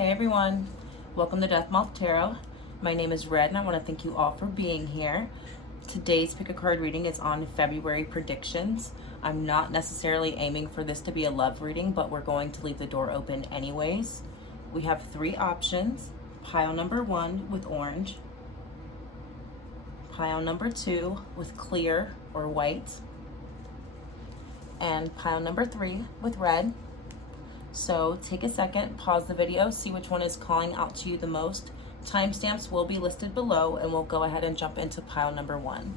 Hey everyone, welcome to BookDeathMothTarot. My name is Red and I want to thank you all for being here. Today's pick a card reading is on February predictions. I'm not necessarily aiming for this to be a love reading, but we're going to leave the door open anyways. We have three options. Pile number 1 with orange, pile number 2 with clear or white, and pile number 3 with red. So take a second, pause the video, see which one is calling out to you the most. Timestamps will be listed below, and we'll go ahead and jump into pile number 1.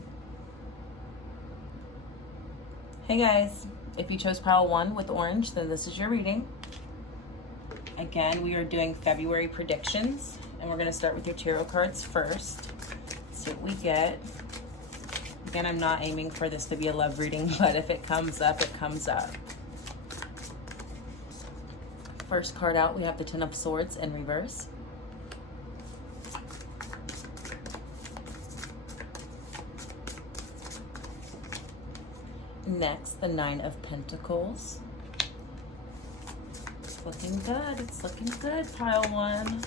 Hey guys, if you chose pile 1 with orange, then this is your reading. Again, we are doing February predictions, and we're going to start with your tarot cards first. See what we get. Again, I'm not aiming for this to be a love reading, but if it comes up, it comes up. First card out, we have the Ten of Swords in reverse. Next, the Nine of Pentacles. It's looking good. It's looking good, pile 1.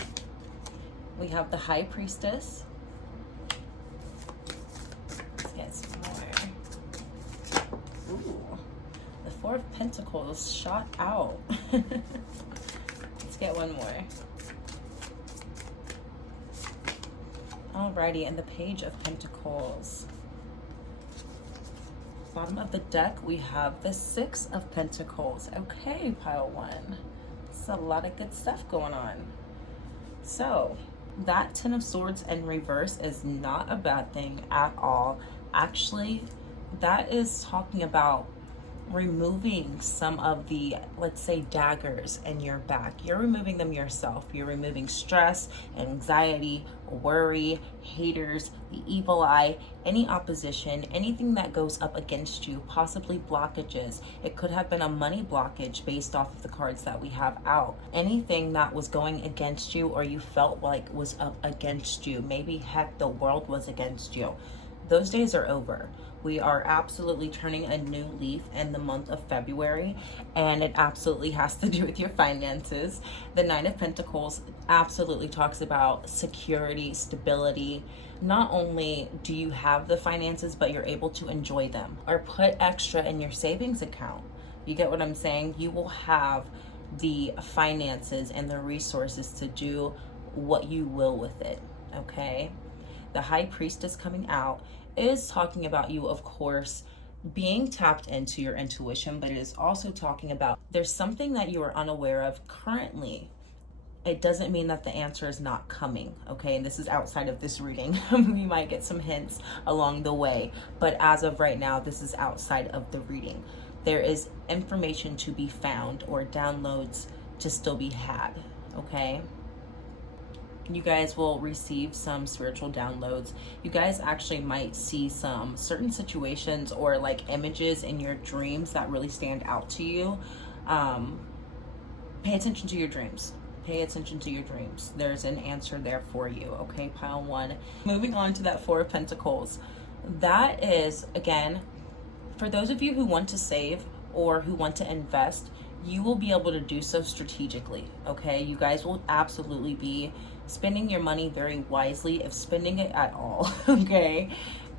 We have the High Priestess. Let's get some more. Ooh, the Four of Pentacles shot out. Let's get one more. Alrighty, and the Page of Pentacles. Bottom of the deck, we have the Six of Pentacles. Okay, pile 1. It's a lot of good stuff going on. So, that Ten of Swords in reverse is not a bad thing at all. Actually, that is talking about removing some of the, let's say, daggers in your back. You're removing them yourself. You're removing stress, anxiety, worry, haters, the evil eye, any opposition, anything that goes up against you, possibly blockages. It could have been a money blockage based off of the cards that we have out. Anything that was going against you or you felt like was up against you. Maybe heck, the world was against you. Those days are over. We are absolutely turning a new leaf in the month of February, and it absolutely has to do with your finances. The Nine of Pentacles absolutely talks about security, stability. Not only do you have the finances, but you're able to enjoy them or put extra in your savings account. You get what I'm saying? You will have the finances and the resources to do what you will with it, okay? The High Priestess coming out is talking about you, of course, being tapped into your intuition, but it is also talking about there's something that you are unaware of currently. It doesn't mean that the answer is not coming, okay? And this is outside of this reading. You might get some hints along the way, but as of right now, this is outside of the reading. There is information to be found or downloads to still be had, okay? You guys will receive some spiritual downloads. You guys actually might see some certain situations or like images in your dreams that really stand out to you. Pay attention to your dreams. Pay attention to your dreams. There's an answer there for you, okay, pile 1. Moving on to that Four of Pentacles. That is, again, for those of you who want to save or who want to invest, you will be able to do so strategically, okay? You guys will absolutely be spending your money very wisely, if spending it at all, okay?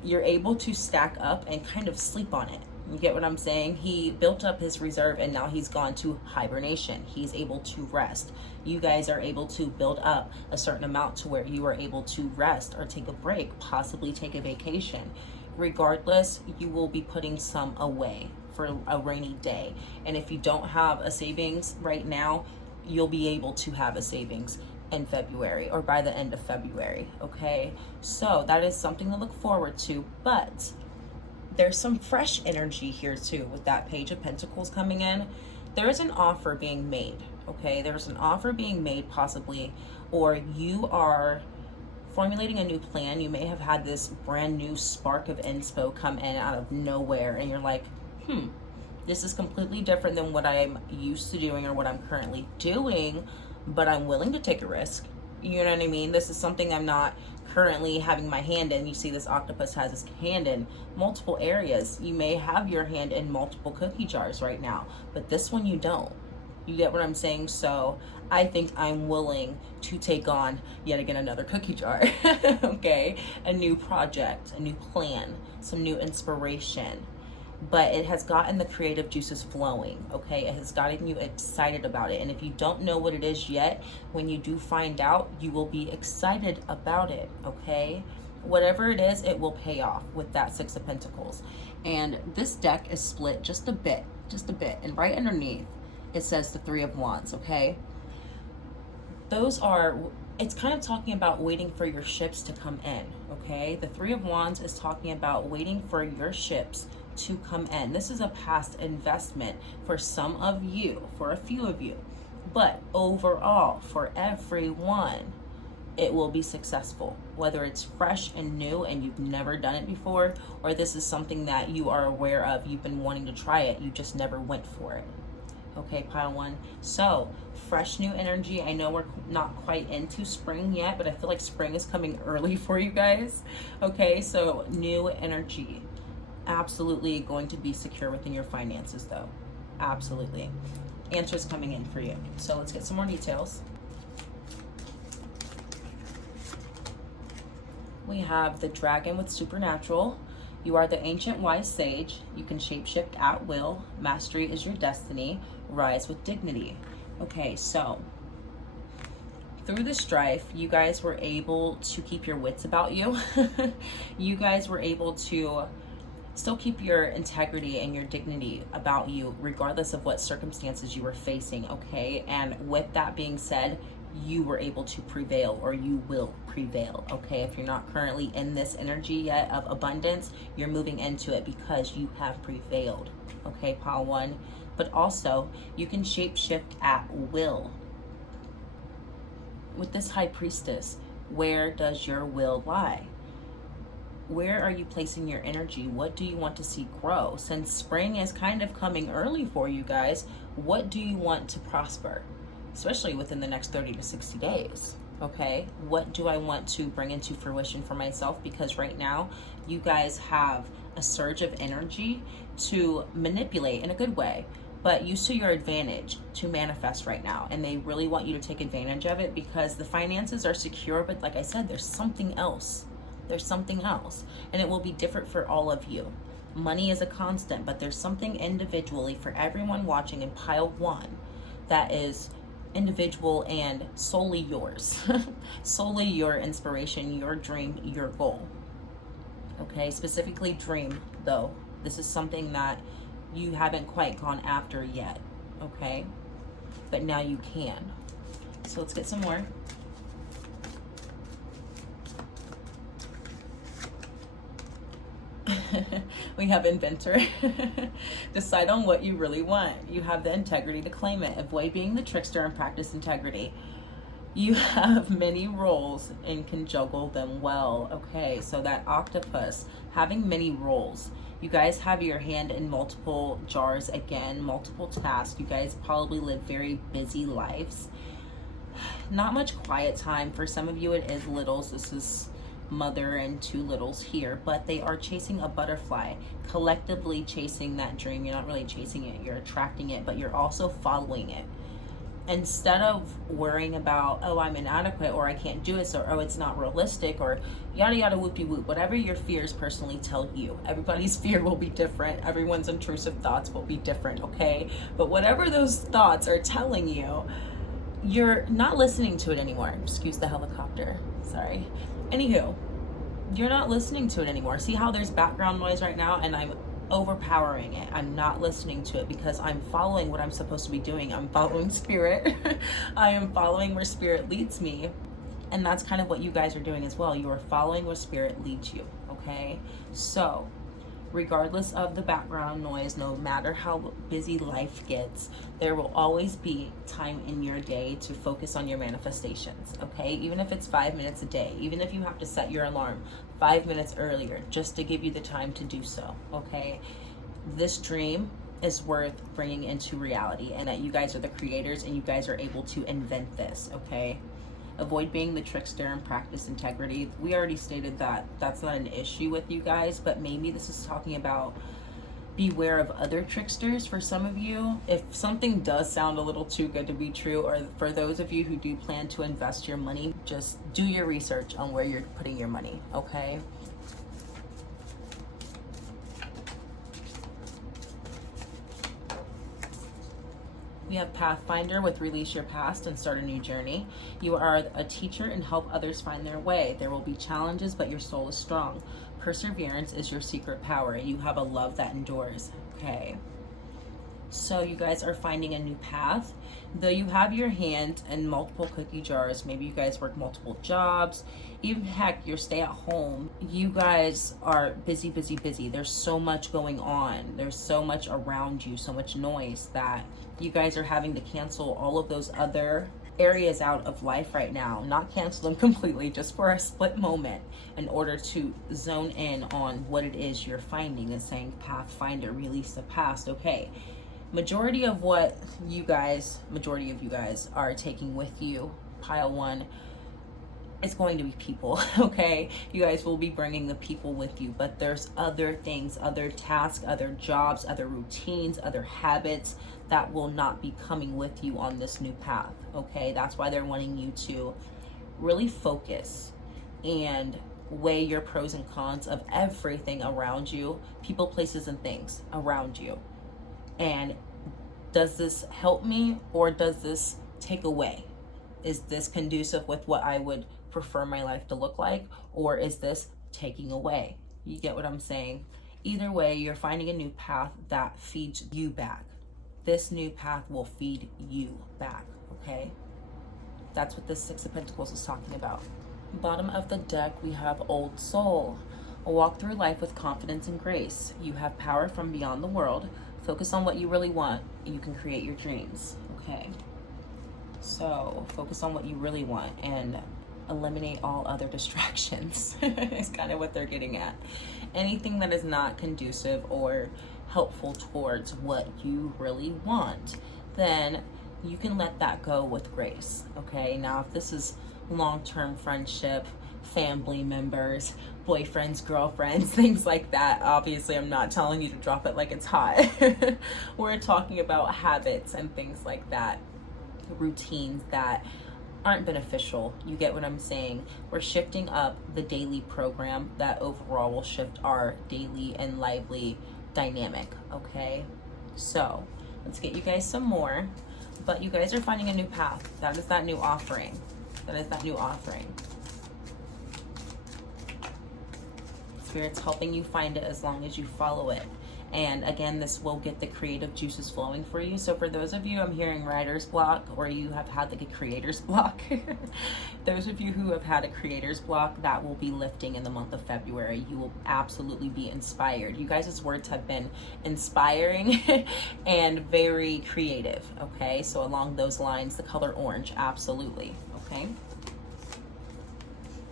You're able to stack up and kind of sleep on it. You get what I'm saying? He built up his reserve and now he's gone to hibernation. He's able to rest. You guys are able to build up a certain amount to where you are able to rest or take a break, possibly take a vacation. Regardless, you will be putting some away for a rainy day. And if you don't have a savings right now, you'll be able to have a savings in February or by the end of February, okay? So that is something to look forward to, but there's some fresh energy here too with that Page of Pentacles coming in. There is an offer being made, okay? There's an offer being made possibly, or you are formulating a new plan. You may have had this brand new spark of inspo come in out of nowhere and you're like, this is completely different than what I'm used to doing or what I'm currently doing, but I'm willing to take a risk. You know what I mean? This is something I'm not currently having my hand in. You see this octopus has his hand in multiple areas. You may have your hand in multiple cookie jars right now, but this one you don't. You get what I'm saying? So I think I'm willing to take on yet again another cookie jar. Okay, a new project, a new plan, some new inspiration, but it has gotten the creative juices flowing. Okay, it has gotten you excited about it. And if you don't know what it is yet, when you do find out, you will be excited about it. Okay, whatever it is, it will pay off with that Six of Pentacles. And this deck is split just a bit, and right underneath it says the Three of Wands. Okay, those are, it's kind of talking about waiting for your ships to come in. Okay, the Three of Wands is talking about waiting for your ships to come in. This is a past investment for some of you, for a few of you, but overall for everyone, it will be successful. Whether it's fresh and new and you've never done it before, or this is something that you are aware of, you've been wanting to try it, you just never went for it. Okay, pile one. So fresh new energy. I know we're not quite into spring yet, but I feel like spring is coming early for you guys. Okay, so new energy. Absolutely going to be secure within your finances though. Absolutely. Answers coming in for you. So let's get some more details. We have the Dragon with Supernatural. You are the ancient wise sage. You can shapeshift at will. Mastery is your destiny. Rise with dignity. Okay, so through the strife, you guys were able to keep your wits about you. You guys were able to still keep your integrity and your dignity about you, regardless of what circumstances you were facing. Okay, and with that being said, you were able to prevail, or you will prevail. Okay, if you're not currently in this energy yet of abundance, you're moving into it because you have prevailed. Okay, pile one. But also you can shapeshift at will. With this High Priestess, where does your will lie? Where are you placing your energy? What do you want to see grow? Since spring is kind of coming early for you guys, what do you want to prosper? Especially within the next 30 to 60 days. Okay, what do I want to bring into fruition for myself? Because right now you guys have a surge of energy to manipulate in a good way, but use to your advantage to manifest right now. And they really want you to take advantage of it because the finances are secure, but like I said, there's something else. There's something else, and it will be different for all of you. Money is a constant, but there's something individually for everyone watching in pile one that is individual and solely yours. Solely your inspiration, your dream, your goal. Okay, specifically dream though. This is something that you haven't quite gone after yet. Okay, but now you can. So let's get some more. We have Inventor. Decide on what you really want. You have the integrity to claim it. Avoid being the trickster and practice integrity. You have many roles and can juggle them well. Okay, so that octopus, having many roles. You guys have your hand in multiple jars again, multiple tasks. You guys probably live very busy lives. Not much quiet time. For some of you it is littles. This is mother and two littles here, but they are chasing a butterfly, collectively chasing that dream. You're not really chasing it, you're attracting it, but you're also following it. Instead of worrying about, oh, I'm inadequate, or I can't do it, or oh, it's not realistic, or yada yada whoopty whoop, whatever your fears personally tell you. Everybody's fear will be different. Everyone's intrusive thoughts will be different, okay? But whatever those thoughts are telling you, you're not listening to it anymore. Excuse the helicopter, sorry. Anywho, you're not listening to it anymore. See how there's background noise right now, and I'm overpowering it. I'm not listening to it because I'm following what I'm supposed to be doing. I'm following spirit. I am following where spirit leads me. And that's kind of what you guys are doing as well. You are following where spirit leads you, okay? So regardless of the background noise, no matter how busy life gets, there will always be time in your day to focus on your manifestations, okay? Even if it's 5 minutes a day, even if you have to set your alarm 5 minutes earlier just to give you the time to do so, okay? This dream is worth bringing into reality, and that you guys are the creators and you guys are able to invent this, okay? Avoid being the trickster and practice integrity. We already stated that that's not an issue with you guys, but maybe this is talking about beware of other tricksters for some of you. If something does sound a little too good to be true, or for those of you who do plan to invest your money, just do your research on where you're putting your money, okay? We have Pathfinder with release your past and start a new journey. You are a teacher and help others find their way. There will be challenges, but your soul is strong. Perseverance is your secret power. You have a love that endures. Okay. So you guys are finding a new path. Though you have your hand in multiple cookie jars, maybe you guys work multiple jobs, even heck, you're stay at home. You guys are busy, busy, busy. There's so much going on. There's so much around you, so much noise that you guys are having to cancel all of those other areas out of life right now. Not cancel them completely, just for a split moment in order to zone in on what it is you're finding. It's saying Pathfinder, release the past. Okay. Majority of you guys are taking with you, pile one, it's going to be people, okay? You guys will be bringing the people with you, but there's other things, other tasks, other jobs, other routines, other habits that will not be coming with you on this new path, okay? That's why they're wanting you to really focus and weigh your pros and cons of everything around you, people, places, and things around you. And does this help me or does this take away? Is this conducive with what I would prefer my life to look like, or is this taking away? You get what I'm saying? Either way, you're finding a new path that feeds you back. This new path will feed you back, okay? That's what the Six of Pentacles is talking about. Bottom of the deck, we have Old Soul. Walk through life with confidence and grace. You have power from beyond the world. Focus on what you really want, and you can create your dreams, okay? So focus on what you really want and eliminate all other distractions is kind of what they're getting at. Anything that is not conducive or helpful towards what you really want, then you can let that go with grace, okay? Now, if this is long-term friendship, family members, boyfriends, girlfriends, things like that, obviously I'm not telling you to drop it like it's hot. We're talking about habits and things like that, routines that aren't beneficial. You get what I'm saying? We're shifting up the daily program that overall will shift our daily and lively dynamic, okay? So let's get you guys some more, but you guys are finding a new path. That is that new offering. That is that new offering. Spirit's helping you find it as long as you follow it. And again, this will get the creative juices flowing for you. So for those of you, I'm hearing writer's block, or you have had like a creator's block. Those of you who have had a creator's block, that will be lifting in the month of February. You will absolutely be inspired. You guys' words have been inspiring and very creative, okay? So along those lines, the color orange, absolutely, okay?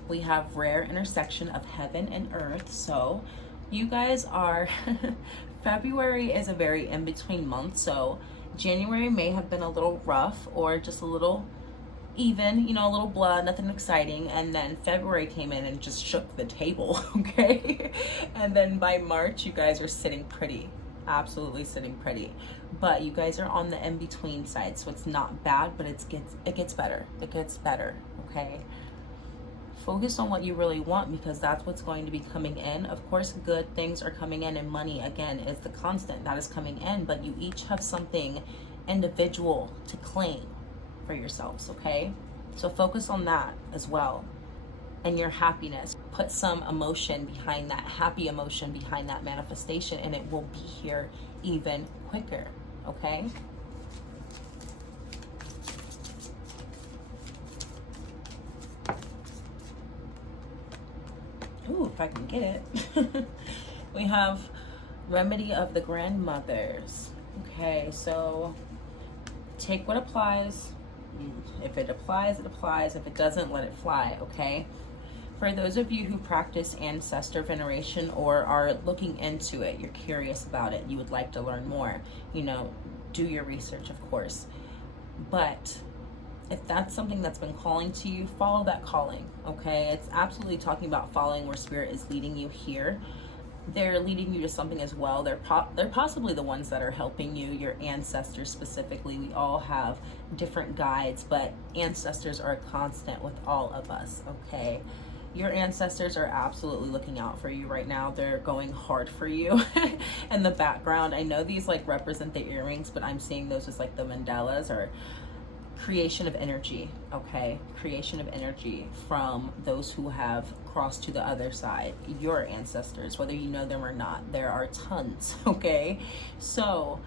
We have rare intersection of heaven and earth. So you guys are, February is a very in-between month. So January may have been a little rough or just a little even, you know, a little blah, nothing exciting. And then February came in and just shook the table, okay? And then by March, you guys are sitting pretty, absolutely sitting pretty. But you guys are on the in-between side. So it's not bad, but it gets better. It gets better, okay? Focus on what you really want, because that's what's going to be coming in. Of course, good things are coming in, and money, again, is the constant that is coming in, but you each have something individual to claim for yourselves, okay? So focus on that as well. And your happiness. Put some emotion behind that, happy emotion behind that manifestation, and it will be here even quicker, okay? Ooh, if I can get it. We have remedy of the grandmothers. Okay, so take what applies. If it applies, it applies. If it doesn't, let it fly, okay? For those of you who practice ancestor veneration or are looking into it, you're curious about it, you would like to learn more, you know, do your research, of course. But if that's something that's been calling to you, follow that calling, okay? It's absolutely talking about following where spirit is leading you here. they're leading you to something as well. They're possibly the ones that are helping you, your ancestors specifically. We all have different guides, but ancestors are a constant with all of us, okay? Your ancestors are absolutely looking out for you right now. They're going hard for you. In the background, I know these like represent the earrings, but I'm seeing those as like the mandalas, or creation of energy, okay? Creation of energy from those who have crossed to the other side, your ancestors, whether you know them or not. There are tons, okay? So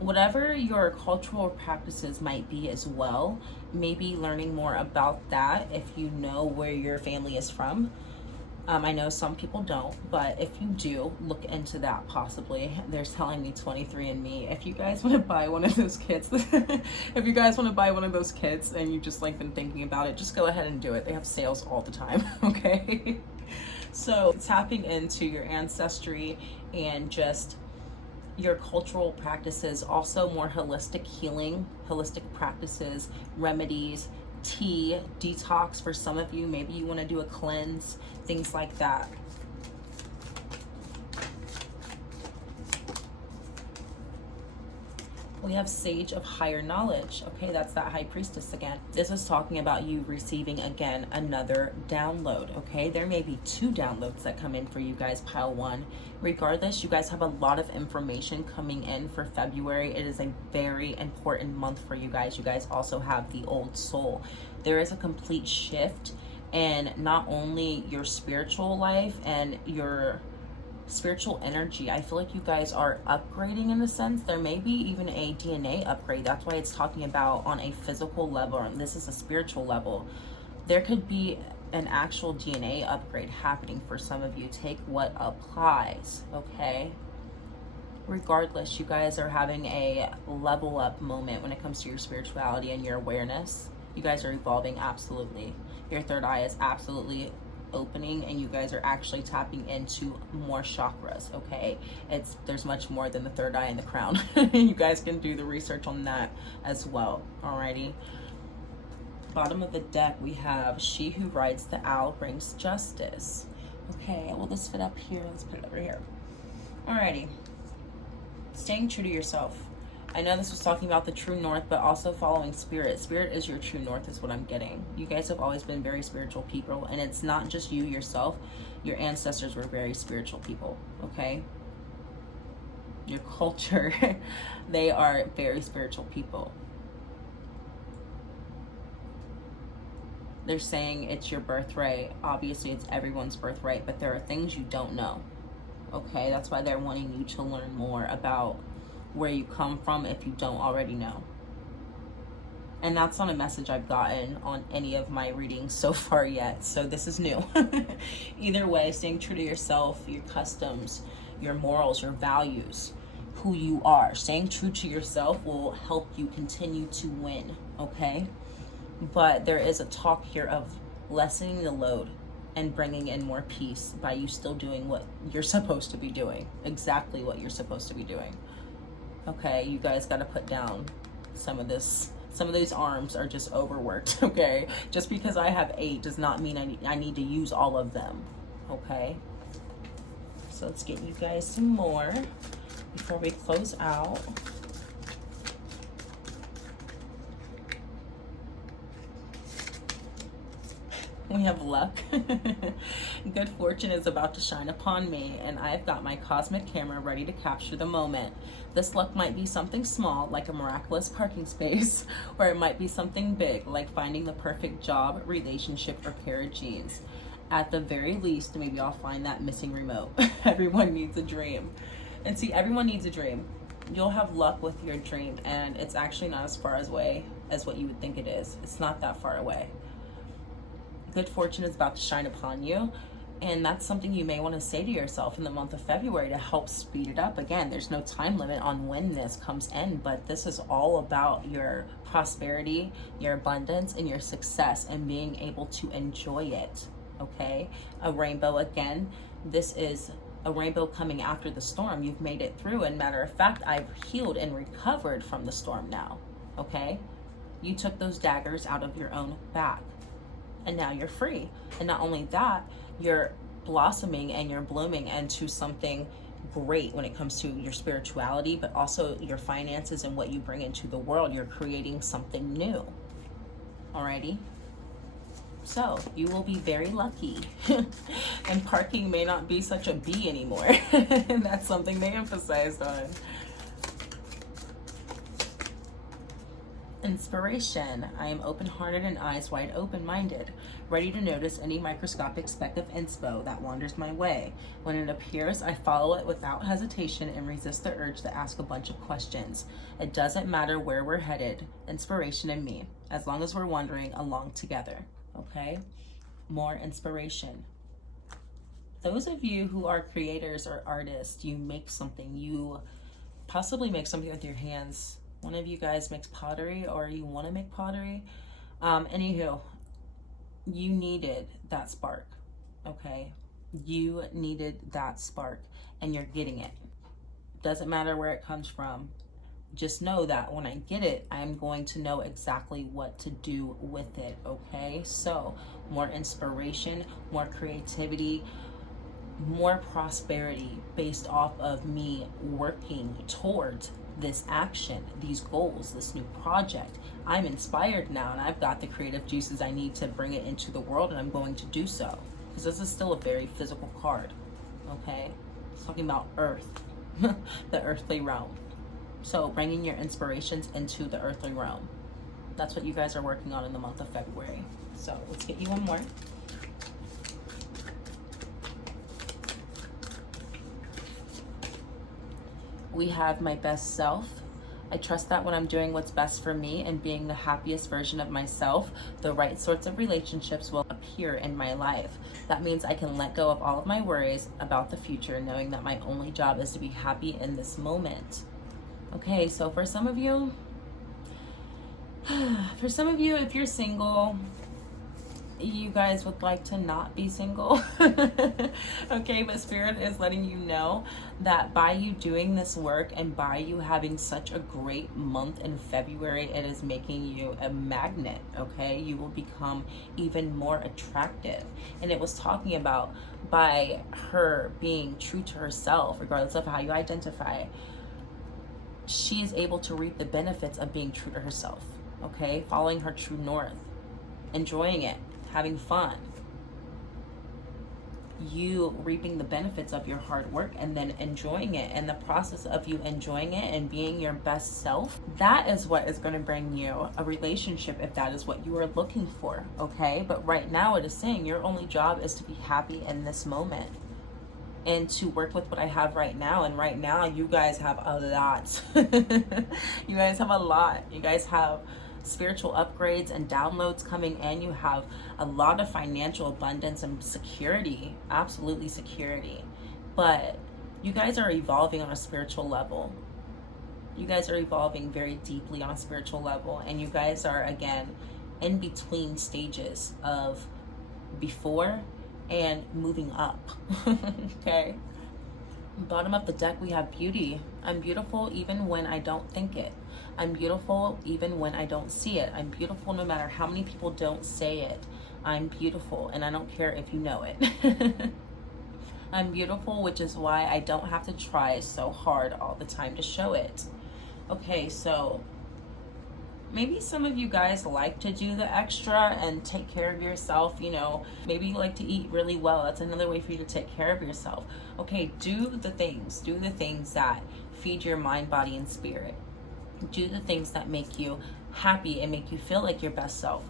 whatever your cultural practices might be as well, maybe learning more about that if you know where your family is from. I know some people don't, but if you do, look into that possibly. They're telling me 23andMe. If you guys want to buy one of those kits, if you guys want to buy one of those kits and you just like been thinking about it, just go ahead and do it. They have sales all the time, okay? So tapping into your ancestry and just your cultural practices, also more holistic healing, holistic practices, remedies, tea, detox for some of you. Maybe you want to do a cleanse, things like that. We have Sage of Higher Knowledge. Okay, that's that High Priestess again. This is talking about you receiving, again, another download. Okay, there may be 2 downloads that come in for you guys, pile 1. Regardless, you guys have a lot of information coming in for February. It is a very important month for you guys. You guys also have the Old Soul. There is a complete shift in not only your spiritual life and your spiritual energy. I feel like you guys are upgrading in a sense. There may be even a DNA upgrade. That's why it's talking about on a physical level, and this is a spiritual level. There could be an actual DNA upgrade happening for some of you. Take what applies, okay? Regardless, you guys are having a level up moment when it comes to your spirituality and your awareness. You guys are evolving, absolutely. Your third eye is absolutely opening, and you guys are actually tapping into more chakras, okay? There's much more than the third eye and the crown. You guys can do the research on that as well. Alrighty, bottom of the deck we have She Who Rides the Owl Brings Justice. Okay, will this fit up here? Let's put it over here. Alrighty, staying true to yourself. I know this was talking about the true north, but also following spirit. Spirit is your true north is what I'm getting. You guys have always been very spiritual people, and it's not just you yourself. Your ancestors were very spiritual people, okay? Your culture, they are very spiritual people. They're saying it's your birthright. Obviously, it's everyone's birthright, but there are things you don't know, okay? That's why they're wanting you to learn more about where you come from if you don't already know. And that's not a message I've gotten on any of my readings so far yet, so this is new. Either way, staying true to yourself, your customs, your morals, your values, who you are. Staying true to yourself will help you continue to win, okay? But there is a talk here of lessening the load and bringing in more peace by you still doing what you're supposed to be doing, exactly what you're supposed to be doing. Okay, you guys got to put down some of this. Some of these arms are just overworked, okay? Just because I have 8 does not mean I need to use all of them, okay? So let's get you guys some more before we close out. We have luck. Good fortune is about to shine upon me, and I've got my cosmic camera ready to capture the moment. This luck might be something small, like a miraculous parking space, or it might be something big, like finding the perfect job, relationship, or pair of jeans. At the very least, maybe I'll find that missing remote. Everyone needs a dream. And see, everyone needs a dream. You'll have luck with your dream, and it's actually not as far away as what you would think it is. It's not that far away. Good fortune is about to shine upon you, and that's something you may want to say to yourself in the month of February to help speed it up. Again, there's no time limit on when this comes in, but this is all about your prosperity, your abundance, and your success, and being able to enjoy it, okay? A rainbow, again, this is a rainbow coming after the storm. You've made it through, and matter of fact, I've healed and recovered from the storm now, okay? You took those daggers out of your own back, and now you're free. And not only that, you're blossoming and you're blooming into something great when it comes to your spirituality, but also your finances and what you bring into the world. You're creating something new. Alrighty? So you will be very lucky. And parking may not be such a B anymore. And that's something they emphasized on. Inspiration. I am open-hearted and eyes wide open-minded, ready to notice any microscopic speck of inspo that wanders my way. When it appears, I follow it without hesitation and resist the urge to ask a bunch of questions. It doesn't matter where we're headed, inspiration and me, as long as we're wandering along together. Okay? More inspiration. Those of you who are creators or artists, you make something, you possibly make something with your hands. One of you guys makes pottery, or you want to make pottery. Anywho, you needed that spark, okay? You needed that spark, and you're getting it. Doesn't matter where it comes from. Just know that when I get it, I'm going to know exactly what to do with it, okay? So, more inspiration, more creativity, more prosperity based off of me working towards this action, these goals, this new project. I'm inspired now, and I've got the creative juices I need to bring it into the world, and I'm going to do so, because this is still a very physical card, okay? It's talking about earth, the earthly realm. So bringing your inspirations into the earthly realm. That's what you guys are working on in the month of February. So let's get you one more. We have my best self. I trust that when I'm doing what's best for me and being the happiest version of myself, the right sorts of relationships will appear in my life. That means I can let go of all of my worries about the future, knowing that my only job is to be happy in this moment. Okay, so for some of you, if you're single, you guys would like to not be single. Okay, but Spirit is letting you know that by you doing this work and by you having such a great month in February, it is making you a magnet, okay? You will become even more attractive. And it was talking about by her being true to herself, regardless of how you identify, she is able to reap the benefits of being true to herself, okay? Following her true north, enjoying it, having fun, you reaping the benefits of your hard work and then enjoying it. And the process of you enjoying it and being your best self, that is what is going to bring you a relationship if that is what you are looking for, okay? But right now it is saying your only job is to be happy in this moment and to work with what I have right now. And right now you guys have a lot. You guys have a lot. You guys have spiritual upgrades and downloads coming in. You have a lot of financial abundance and security, absolutely security. But you guys are evolving on a spiritual level. You guys are evolving very deeply on a spiritual level, and you guys are, again, in between stages of before and moving up. Okay, bottom of the deck we have beauty. I'm beautiful even when I don't think it. I'm beautiful even when I don't see it. I'm beautiful no matter how many people don't say it. I'm beautiful, and I don't care if you know it. I'm beautiful, which is why I don't have to try so hard all the time to show it. Okay, so maybe some of you guys like to do the extra and take care of yourself, you know. Maybe you like to eat really well. That's another way for you to take care of yourself. Okay, do the things that feed your mind, body, and spirit. Do the things that make you happy and make you feel like your best self.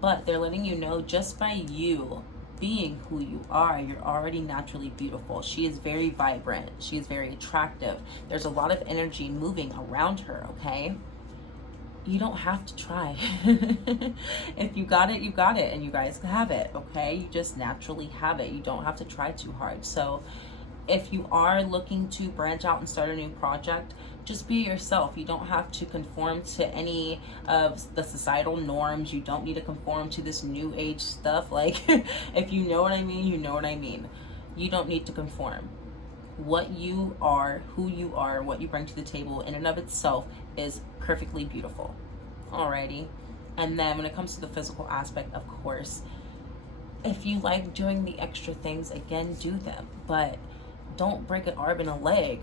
But they're letting you know, just by you being who you are, you're already naturally beautiful. She is very vibrant. She is very attractive. There's a lot of energy moving around her, okay? You don't have to try. If you got it, you got it, and you guys have it, okay? You just naturally have it. You don't have to try too hard. So if you are looking to branch out and start a new project, just be yourself. You don't have to conform to any of the societal norms. You don't need to conform to this new age stuff. Like, if you know what I mean, you know what I mean. You don't need to conform. What you are, who you are, what you bring to the table in and of itself is perfectly beautiful. Alrighty. And then when it comes to the physical aspect, of course, If you like doing the extra things, again, do them, but don't break an arm and a leg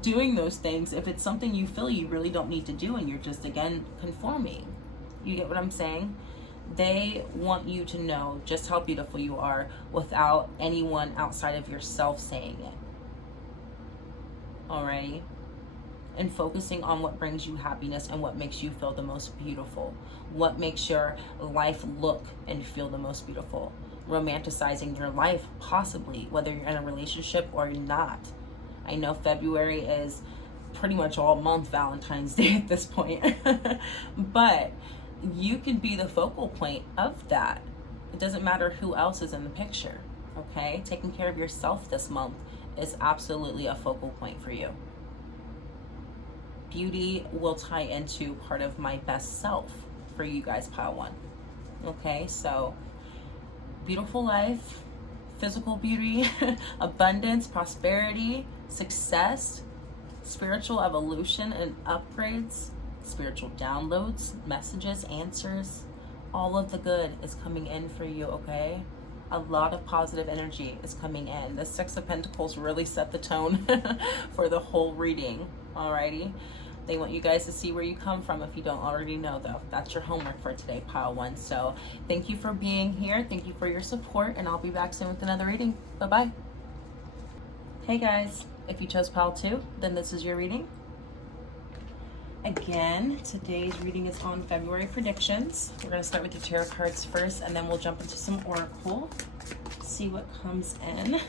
doing those things if it's something you feel you really don't need to do and you're just, again, conforming. You get what I'm saying? They want you to know just how beautiful you are without anyone outside of yourself saying it. Alrighty? And focusing on what brings you happiness and what makes you feel the most beautiful. What makes your life look and feel the most beautiful. Romanticizing your life, possibly, whether you're in a relationship or not. I know February is pretty much all month Valentine's Day at this point. But you can be the focal point of that. It doesn't matter who else is in the picture, okay? Taking care of yourself this month is absolutely a focal point for you. Beauty will tie into part of my best self for you guys, pile one. Okay, so beautiful life, physical beauty, abundance, prosperity, success, spiritual evolution and upgrades, spiritual downloads, messages, answers, all of the good is coming in for you, okay? A lot of positive energy is coming in. The Six of Pentacles really set the tone for the whole reading, alrighty? They want you guys to see where you come from if you don't already know, though. That's your homework for today, pile one. So thank you for being here. Thank you for your support, and I'll be back soon with another reading. Bye-bye. Hey, guys. If you chose pile two, then this is your reading. Again, today's reading is on February predictions. We're going to start with the tarot cards first, and then we'll jump into some oracle. See what comes in.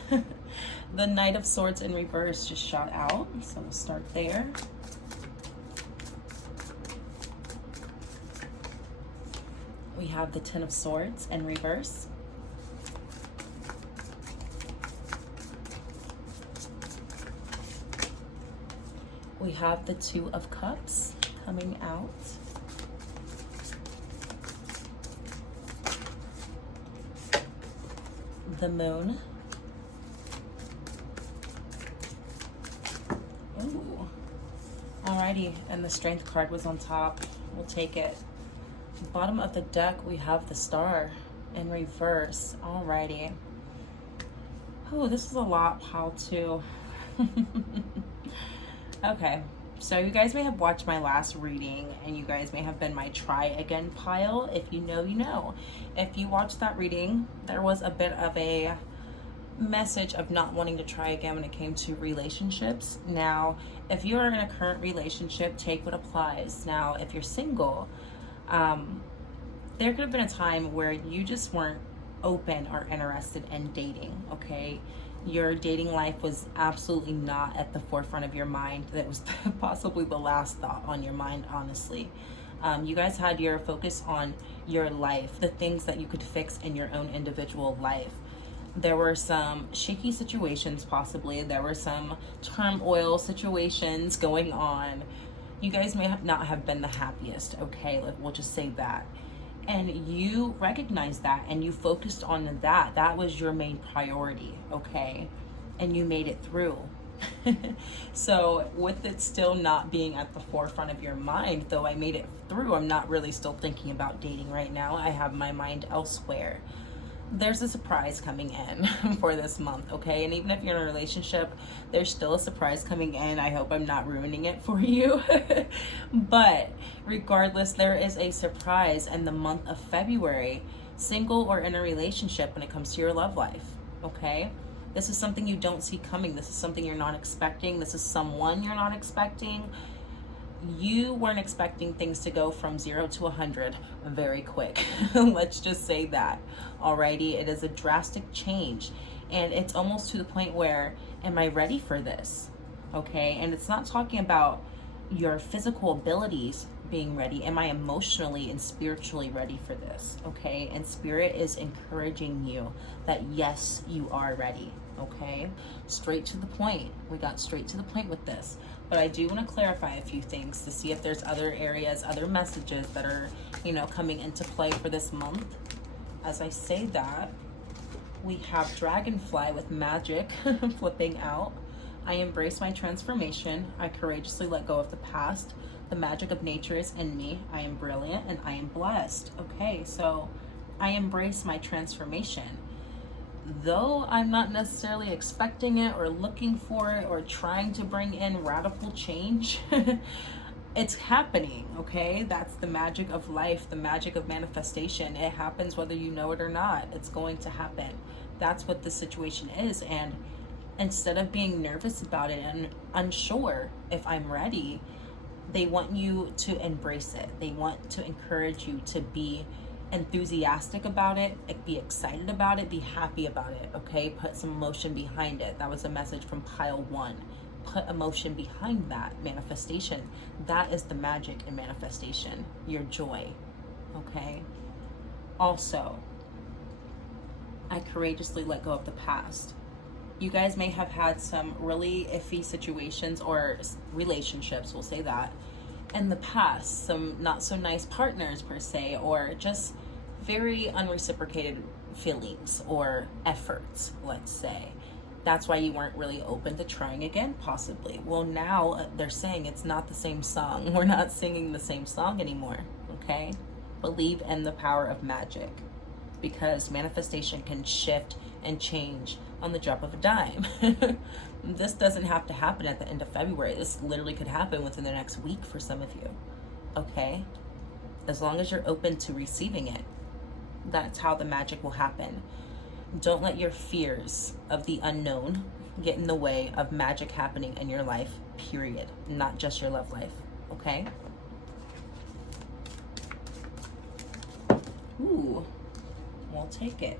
The Knight of Swords in reverse just shot out, so we'll start there. We have the Ten of Swords in reverse. We have the Two of Cups coming out. The Moon. Ooh. Alrighty, and the Strength card was on top. We'll take it. Bottom of the deck, we have the Star in reverse. Alrighty. Oh, this is a lot, pile two. Okay, so you guys may have watched my last reading, and you guys may have been my try again pile. If you know, you know. If you watched that reading, there was a bit of a message of not wanting to try again when it came to relationships. Now, if you are in a current relationship, take what applies. Now, if you're single, there could have been a time where you just weren't open or interested in dating, okay? Your dating life was absolutely not at the forefront of your mind. That was possibly the last thought on your mind, honestly. You guys had your focus on your life, the things that you could fix in your own individual life. There were some shaky situations, possibly. There were some turmoil situations going on. You guys may not have been the happiest, okay? Like, we'll just say that. And you recognized that and you focused on that. That was your main priority, okay? And you made it through. So with it still not being at the forefront of your mind, though I made it through, I'm not really still thinking about dating right now. I have my mind elsewhere. There's a surprise coming in for this month, okay? And even if you're in a relationship, there's still a surprise coming in. I hope I'm not ruining it for you. But regardless, there is a surprise in the month of February, single or in a relationship, when it comes to your love life, okay? This is something you don't see coming. This is something you're not expecting. This is someone you're not expecting. You weren't expecting things to go from 0 to 100 very quick. Let's just say that. Alrighty, it is a drastic change, and it's almost to the point where, am I ready for this? Okay, and it's not talking about your physical abilities being ready. Am I emotionally and spiritually ready for this? Okay, and Spirit is encouraging you that yes, you are ready. Okay, straight to the point. We got straight to the point with this. But I do want to clarify a few things to see if there's other areas, other messages that are, coming into play for this month. As I say that, we have Dragonfly with magic flipping out. I embrace my transformation. I courageously let go of the past. The magic of nature is in me. I am brilliant and I am blessed. Okay, so I embrace my transformation. Though I'm not necessarily expecting it or looking for it or trying to bring in radical change, it's happening, okay? That's the magic of life, the magic of manifestation. It happens whether you know it or not. It's going to happen. That's what the situation is. And instead of being nervous about it and unsure if I'm ready, they want you to embrace it. They want to encourage you to be enthusiastic about it, be excited about it, be happy about it, okay? Put some emotion behind it. That was a message from pile 1. Put emotion behind that manifestation. That is the magic in manifestation, your joy, okay? Also, I courageously let go of the past. You guys may have had some really iffy situations or relationships, we'll say that, in the past, some not so nice partners per se, or just very unreciprocated feelings or efforts, let's say. That's why you weren't really open to trying again, possibly. Well, now they're saying it's not the same song. We're not singing the same song anymore, okay? Believe in the power of magic, because manifestation can shift and change on the drop of a dime. This doesn't have to happen at the end of February. This literally could happen within the next week for some of you, okay? As long as you're open to receiving it, that's how the magic will happen. Don't let your fears of the unknown get in the way of magic happening in your life, period. Not just your love life, okay? Ooh, we'll take it.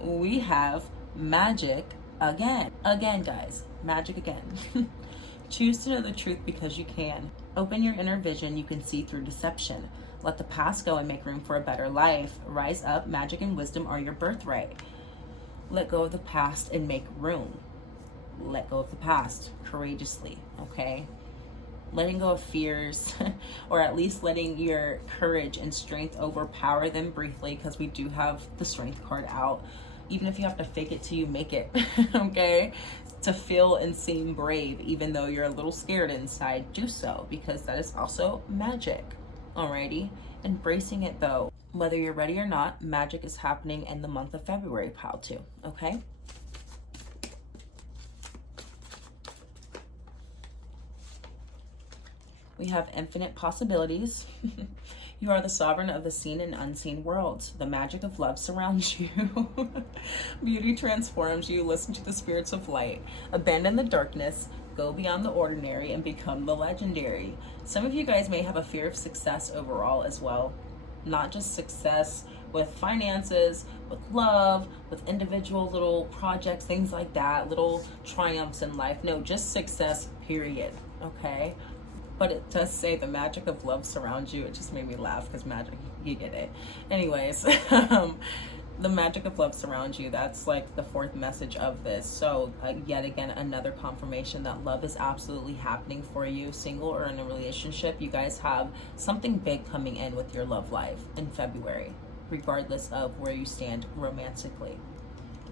We have magic again. Again, guys, magic again. Choose to know the truth because you can. Open your inner vision. You can see through deception. Let the past go and make room for a better life. Rise up. Magic and wisdom are your birthright. Let go of the past and make room. Let go of the past courageously, okay? Letting go of fears, or at least letting your courage and strength overpower them briefly, because we do have the strength card out. Even if you have to fake it till you make it, okay? To feel and seem brave, even though you're a little scared inside, do so, because that is also magic, alrighty? Embracing it though, whether you're ready or not, magic is happening in the month of February, pile 2, okay? We have infinite possibilities. You are the sovereign of the seen and unseen worlds. The magic of love surrounds you. Beauty transforms you. Listen to the spirits of light. Abandon the darkness. Go beyond the ordinary and become the legendary. Some of you guys may have a fear of success overall as well. Not just success with finances, with love, with individual little projects, things like that, little triumphs in life. No, just success, period, okay? But it does say the magic of love surrounds you. It just made me laugh because magic, you get it. Anyways, the magic of love surrounds you. That's like the 4th message of this. So yet again, another confirmation that love is absolutely happening for you. Single or in a relationship, you guys have something big coming in with your love life in February, regardless of where you stand romantically.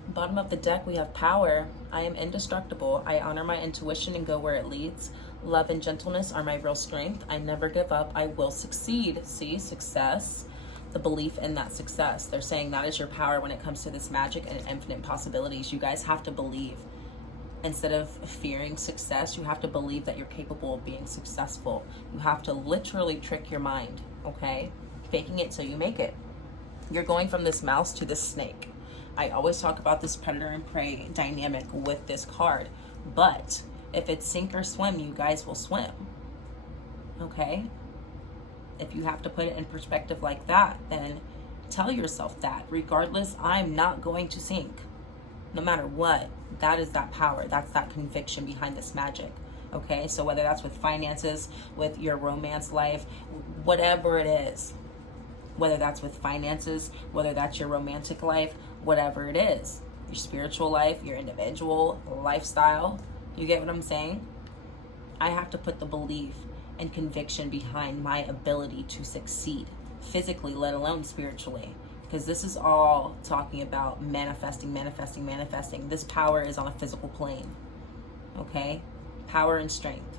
Bottom of the deck, we have power. I am indestructible. I honor my intuition and go where it leads. Love and gentleness are my real strength. I never give up. I will succeed. See, success, the belief in that success. They're saying that is your power when it comes to this magic and infinite possibilities. You guys have to believe. Instead of fearing success, you have to believe that you're capable of being successful. You have to literally trick your mind, okay? Faking it till you make it. You're going from this mouse to this snake. I always talk about this predator and prey dynamic with this card, but if it's sink or swim, you guys will swim, okay? If you have to put it in perspective like that, then tell yourself that, regardless, I'm not going to sink, no matter what. That is that power. That's that conviction behind this magic, okay? So whether that's with finances, with your romance life, whatever it is, whether that's with finances, whether that's your romantic life, whatever it is, your spiritual life, your individual lifestyle, you get what I'm saying? I have to put the belief and conviction behind my ability to succeed physically, let alone spiritually, because this is all talking about manifesting. This power is on a physical plane, okay? Power and strength.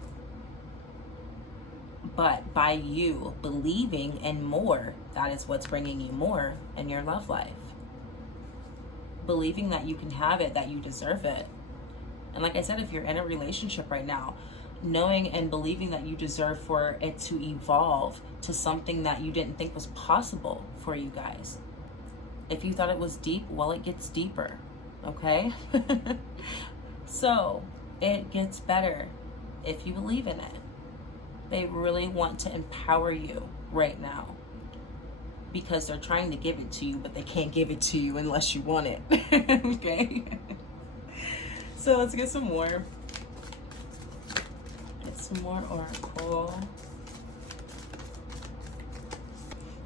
But by you believing in more, that is what's bringing you more in your love life. Believing that you can have it, that you deserve it. And like I said, if you're in a relationship right now, knowing and believing that you deserve for it to evolve to something that you didn't think was possible for you guys. If you thought it was deep, well, it gets deeper, okay? So it gets better if you believe in it. They really want to empower you right now because they're trying to give it to you, but they can't give it to you unless you want it, okay? So let's get some more. Get some more oracle.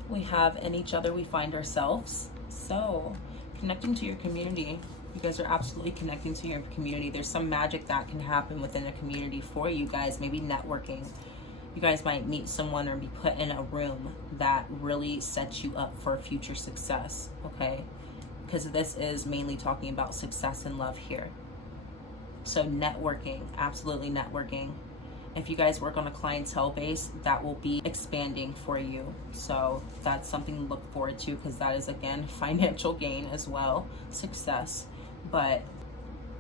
We have in each other we find ourselves. So connecting to your community. You guys are absolutely connecting to your community. There's some magic that can happen within a community for you guys, maybe networking. You guys might meet someone or be put in a room that really sets you up for future success, okay? Because this is mainly talking about success and love here. So networking, absolutely networking. If you guys work on a clientele base, that will be expanding for you. So that's something to look forward to, because that is, again, financial gain as well, success. But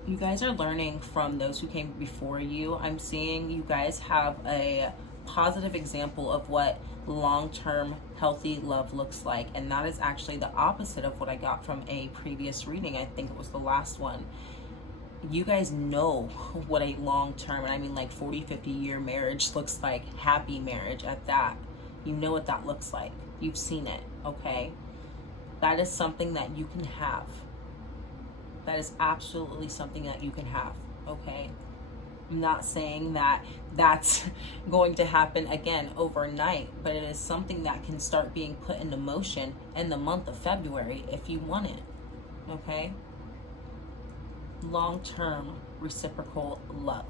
you guys are learning from those who came before you. I'm seeing you guys have a positive example of what long-term healthy love looks like, and that is actually the opposite of what I got from a previous reading. I think it was the last one. You guys know what a long-term, and I mean like 40-50 year marriage looks like, happy marriage at that. You know what that looks like. You've seen it, okay? That is something that you can have. That is absolutely something that you can have, okay? I'm not saying that that's going to happen again overnight, but it is something that can start being put into motion in the month of February if you want it, okay? Long-term reciprocal love.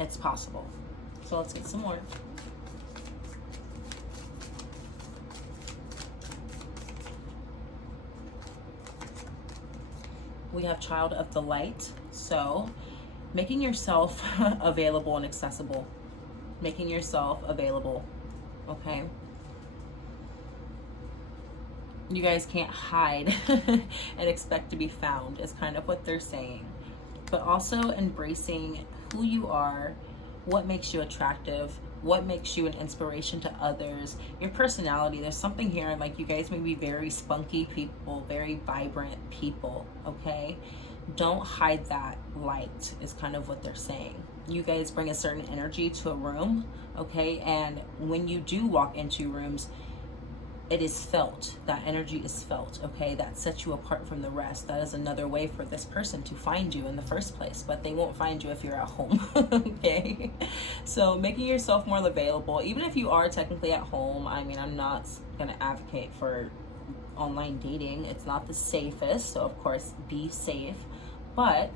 It's possible. So let's get some more. We have Child of the Light. So making yourself available and accessible. Making yourself available, okay? You guys can't hide and expect to be found is kind of what they're saying. But also embracing who you are, what makes you attractive, what makes you an inspiration to others, your personality. There's something here, like you guys may be very spunky people, very vibrant people, okay? Don't hide that light is kind of what they're saying. You guys bring a certain energy to a room, okay? And when you do walk into rooms, it is felt. That energy is felt, okay? That sets you apart from the rest. That is another way for this person to find you in the first place, but they won't find you if you're at home, okay? So making yourself more available, even if you are technically at home. I mean, I'm not gonna advocate for online dating. It's not the safest, so of course, be safe. But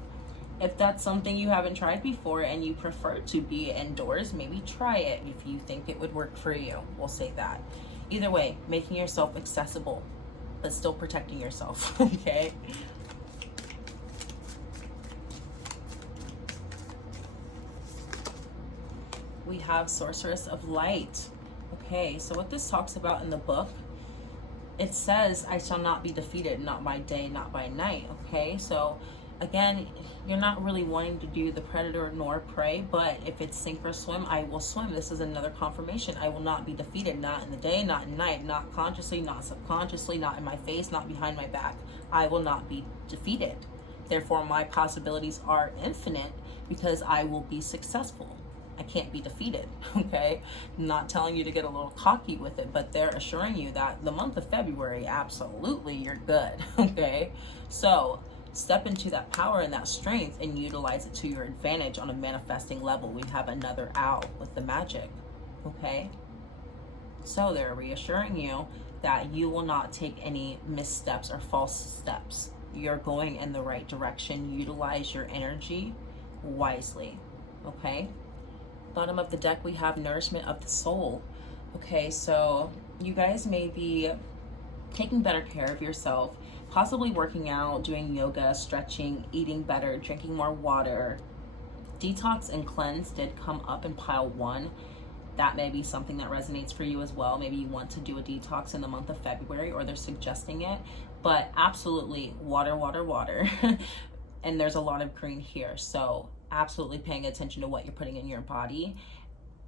if that's something you haven't tried before and you prefer to be indoors, maybe try it if you think it would work for you. We'll say that. Either way, making yourself accessible, but still protecting yourself, okay? We have Sorceress of Light. Okay, so what this talks about in the book, it says, I shall not be defeated, not by day, not by night, okay? So again, you're not really wanting to do the predator nor prey, but if it's sink or swim, I will swim. This is another confirmation. I will not be defeated, not in the day, not at night, not consciously, not subconsciously, not in my face, not behind my back. I will not be defeated. Therefore, my possibilities are infinite because I will be successful. I can't be defeated, okay? I'm not telling you to get a little cocky with it, but they're assuring you that the month of February, absolutely, you're good, okay? So step into that power and that strength and utilize it to your advantage on a manifesting level. We have another owl with the magic, okay? So they're reassuring you that you will not take any missteps or false steps. You're going in the right direction. Utilize your energy wisely, okay? Bottom of the deck, we have Nourishment of the Soul. Okay, so you guys may be taking better care of yourself, possibly working out, doing yoga, stretching, eating better, drinking more water, Detox and cleanse did come up in pile 1. That may be something that resonates for you as well. Maybe you want to do a detox in the month of February, or they're suggesting it. But absolutely water, water, water. And there's a lot of green here. So absolutely paying attention to what you're putting in your body,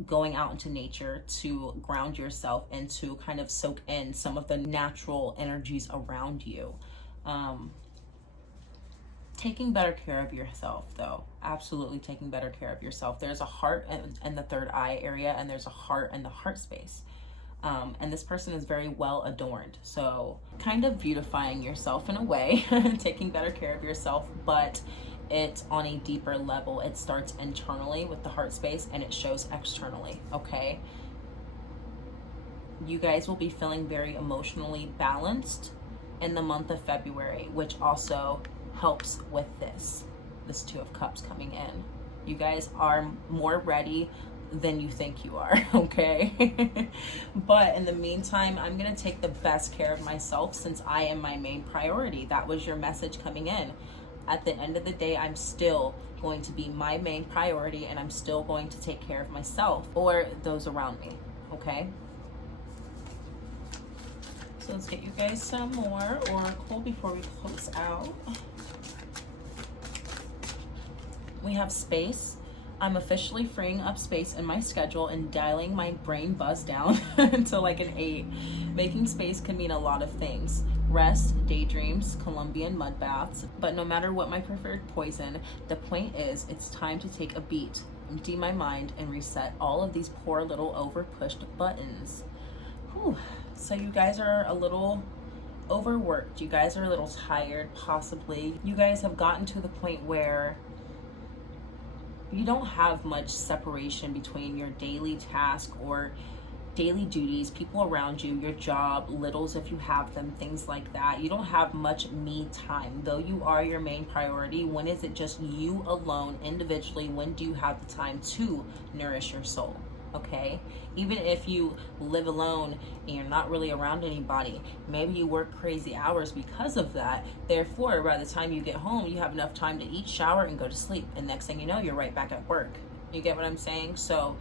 going out into nature to ground yourself and to kind of soak in some of the natural energies around you. Taking better care of yourself, though. Absolutely taking better care of yourself. There's a heart in the third eye area, and there's a heart in the heart space. And this person is very well adorned. So kind of beautifying yourself in a way, taking better care of yourself, but it's on a deeper level. It starts internally with the heart space and it shows externally, okay? You guys will be feeling very emotionally balanced in the month of February, which also helps with this Two of Cups coming in. You guys are more ready than you think you are, okay? But in the meantime, I'm gonna take the best care of myself since I am my main priority. That was your message coming in. At the end of the day, I'm still going to be my main priority, and I'm still going to take care of myself or those around me, okay? So let's get you guys some more oracle before we close out. We have space. I'm officially freeing up space in my schedule and dialing my brain buzz down to like an 8. Making space can mean a lot of things. Rest, daydreams, Colombian mud baths, but no matter what my preferred poison, the point is it's time to take a beat, empty my mind, and reset all of these poor little over-pushed buttons. Whew. So you guys are a little overworked. You guys are a little tired, possibly. You guys have gotten to the point where you don't have much separation between your daily task or daily duties, people around you, your job, littles if you have them, things like that. You don't have much me time. Though you are your main priority, when is it just you alone individually? When do you have the time to nourish your soul? Okay, even if you live alone and you're not really around anybody, maybe you work crazy hours because of that. Therefore, by the time you get home, you have enough time to eat, shower, and go to sleep. And next thing you know, you're right back at work. You get what I'm saying? So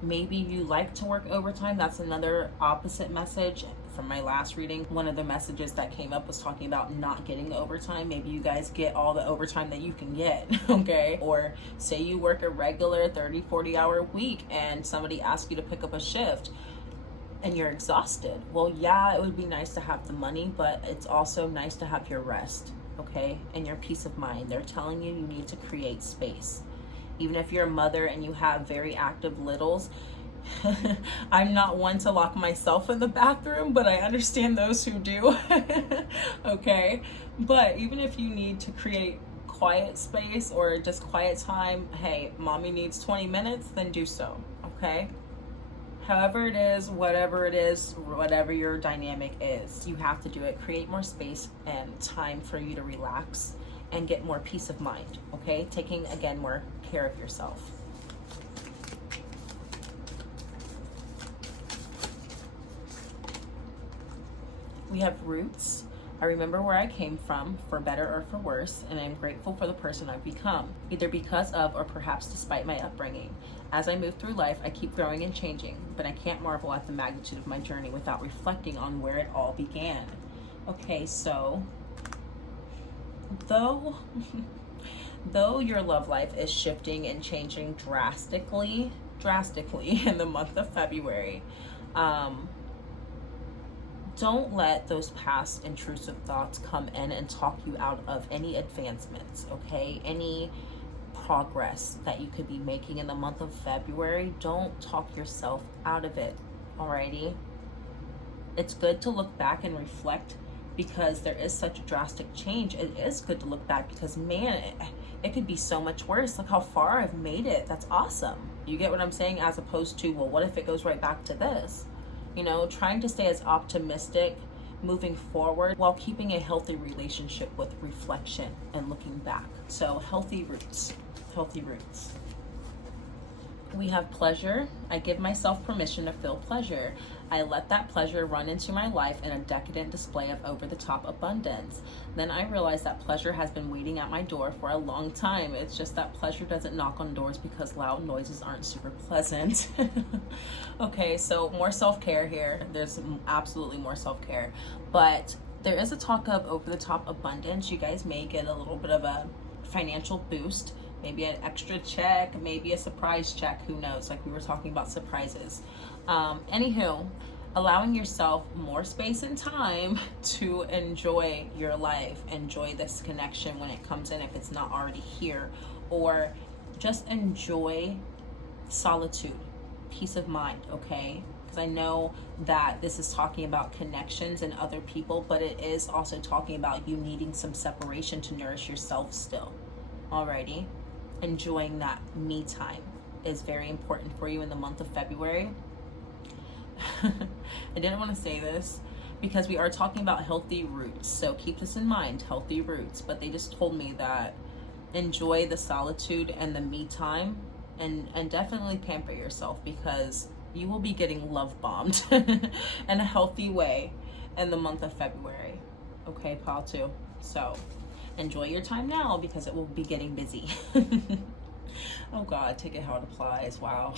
maybe you like to work overtime. That's another opposite message from my last reading. One of the messages that came up was talking about not getting the overtime. Maybe you guys get all the overtime that you can get, okay? Or say you work a regular 30-40 hour week and somebody asks you to pick up a shift and you're exhausted. Well, yeah, it would be nice to have the money, but it's also nice to have your rest, okay? And your peace of mind. They're telling you need to create space. Even if you're a mother and you have very active littles, I'm not one to lock myself in the bathroom, but I understand those who do. Okay, but even if you need to create quiet space or just quiet time, hey, mommy needs 20 minutes, then do so, okay? However it is, whatever your dynamic is, you have to do it. Create more space and time for you to relax and get more peace of mind, okay? Taking, again, more care of yourself. We have roots. I remember where I came from, for better or for worse, and I'm grateful for the person I've become, either because of or perhaps despite my upbringing. As I move through life, I keep growing and changing, but I can't marvel at the magnitude of my journey without reflecting on where it all began. Okay, so though your love life is shifting and changing drastically in the month of February, don't let those past intrusive thoughts come in and talk you out of any advancements, okay? Any progress that you could be making in the month of February, don't talk yourself out of it, alrighty? It's good to look back and reflect because there is such a drastic change. It is good to look back because, man, it could be so much worse. Look how far I've made it. That's awesome. You get what I'm saying? As opposed to, well, what if it goes right back to this? You know, trying to stay as optimistic moving forward while keeping a healthy relationship with reflection and looking back. So healthy roots, healthy roots. We have pleasure. I give myself permission to feel pleasure. I let that pleasure run into my life in a decadent display of over-the-top abundance. Then I realized that pleasure has been waiting at my door for a long time. It's just that pleasure doesn't knock on doors because loud noises aren't super pleasant. Okay, so more self-care here. There's absolutely more self-care. But there is a talk of over-the-top abundance. You guys may get a little bit of a financial boost, maybe an extra check, maybe a surprise check, who knows, like we were talking about surprises. Anywho, allowing yourself more space and time to enjoy your life, enjoy this connection when it comes in, if it's not already here, or just enjoy solitude, peace of mind, okay? Because I know that this is talking about connections and other people, but it is also talking about you needing some separation to nourish yourself still. Alrighty? Enjoying that me time is very important for you in the month of February. I didn't want to say this because we are talking about healthy roots, so keep this in mind, healthy roots. But they just told me that enjoy the solitude and the me time, and definitely pamper yourself, because you will be getting love bombed in a healthy way in the month of February. Okay, pile 2. So enjoy your time now because it will be getting busy. Oh God, take it how it applies. Wow.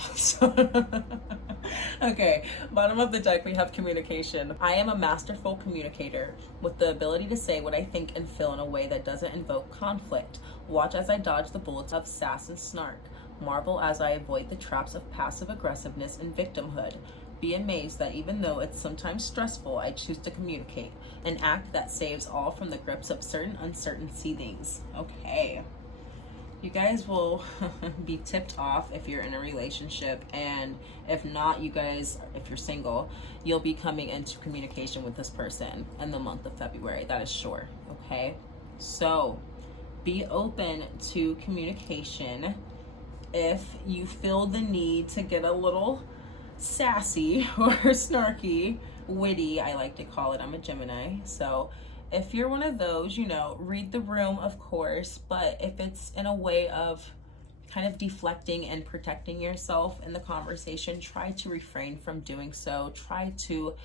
Okay, bottom of the deck we have communication. I am a masterful communicator with the ability to say what I think and feel in a way that doesn't invoke conflict. Watch as I dodge the bullets of sass and snark. Marvel as I avoid the traps of passive aggressiveness and victimhood. Be amazed that even though it's sometimes stressful, I choose to communicate, an act that saves all from the grips of certain uncertain seethings. Okay. You guys will be tipped off if you're in a relationship, and if not, you guys, if you're single, you'll be coming into communication with this person in the month of February. That is sure, okay? So be open to communication. If you feel the need to get a little sassy or snarky, witty, I like to call it. I'm a Gemini, so if you're one of those, you know, read the room, of course, but if it's in a way of kind of deflecting and protecting yourself in the conversation, try to refrain from doing so. Try to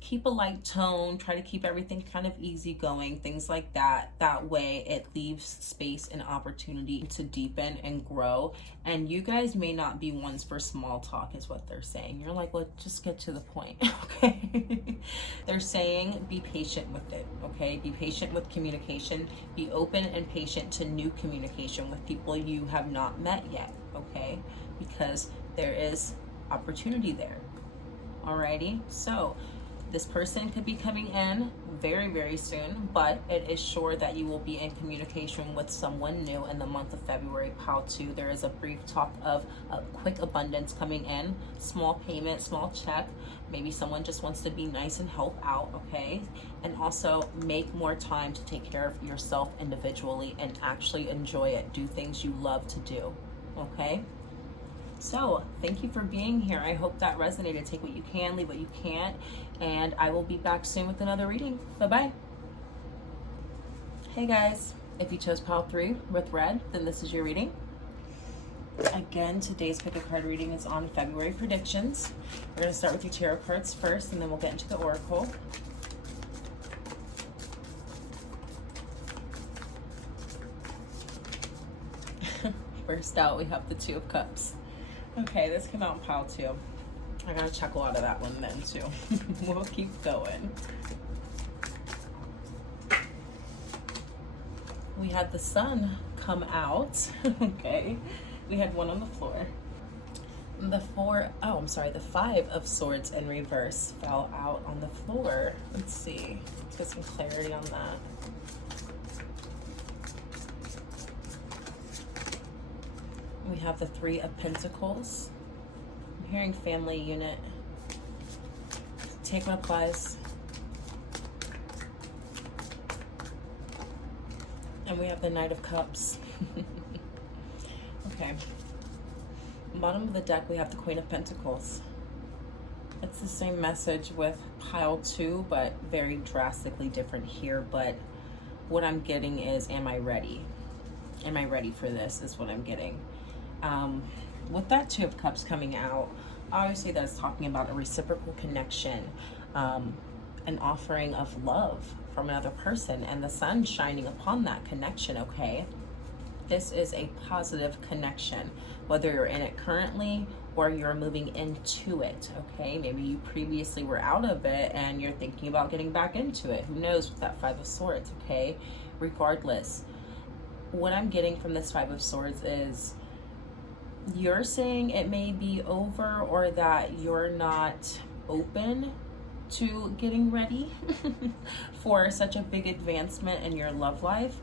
keep a light tone, try to keep everything kind of easygoing, things like that. That way it leaves space and opportunity to deepen and grow. And you guys may not be ones for small talk, is what they're saying. You're like, let's just get to the point, okay? They're saying be patient with it, okay? Be patient with communication. Be open and patient to new communication with people you have not met yet, okay? Because there is opportunity there. Alrighty, so this person could be coming in very, very soon, but it is sure that you will be in communication with someone new in the month of February. Pile 2, there is a brief talk of a quick abundance coming in, small payment, small check. Maybe someone just wants to be nice and help out, okay? And also make more time to take care of yourself individually and actually enjoy it. Do things you love to do, okay? So thank you for being here. I hope that resonated. Take what you can, leave what you can't, and I will be back soon with another reading. Bye-bye. Hey guys, if you chose pile 3 with red, then this is your reading. Again, today's pick a card reading is on February predictions. We're going to start with your tarot cards first, and then we'll get into the oracle. First out, we have the 2 of Cups. Okay, this came out in pile 2. I gotta chuckle out of that one then too. We'll keep going. We had the Sun come out. Okay, we had one on the floor. The 5 of Swords in reverse fell out on the floor. Let's see, let's get some clarity on that. We have the 3 of Pentacles. I'm hearing family unit. Take what applies. And we have the Knight of Cups. Okay. Bottom of the deck, we have the Queen of Pentacles. It's the same message with pile 2, but very drastically different here. But what I'm getting is, am I ready? Am I ready for this is what I'm getting. With that 2 of Cups coming out, I always say that it's talking about a reciprocal connection, an offering of love from another person, and the sun shining upon that connection, okay? This is a positive connection, whether you're in it currently or you're moving into it, okay? Maybe you previously were out of it and you're thinking about getting back into it. Who knows with that Five of Swords, okay? Regardless, what I'm getting from this Five of Swords is you're saying it may be over, or that you're not open to getting ready for such a big advancement in your love life.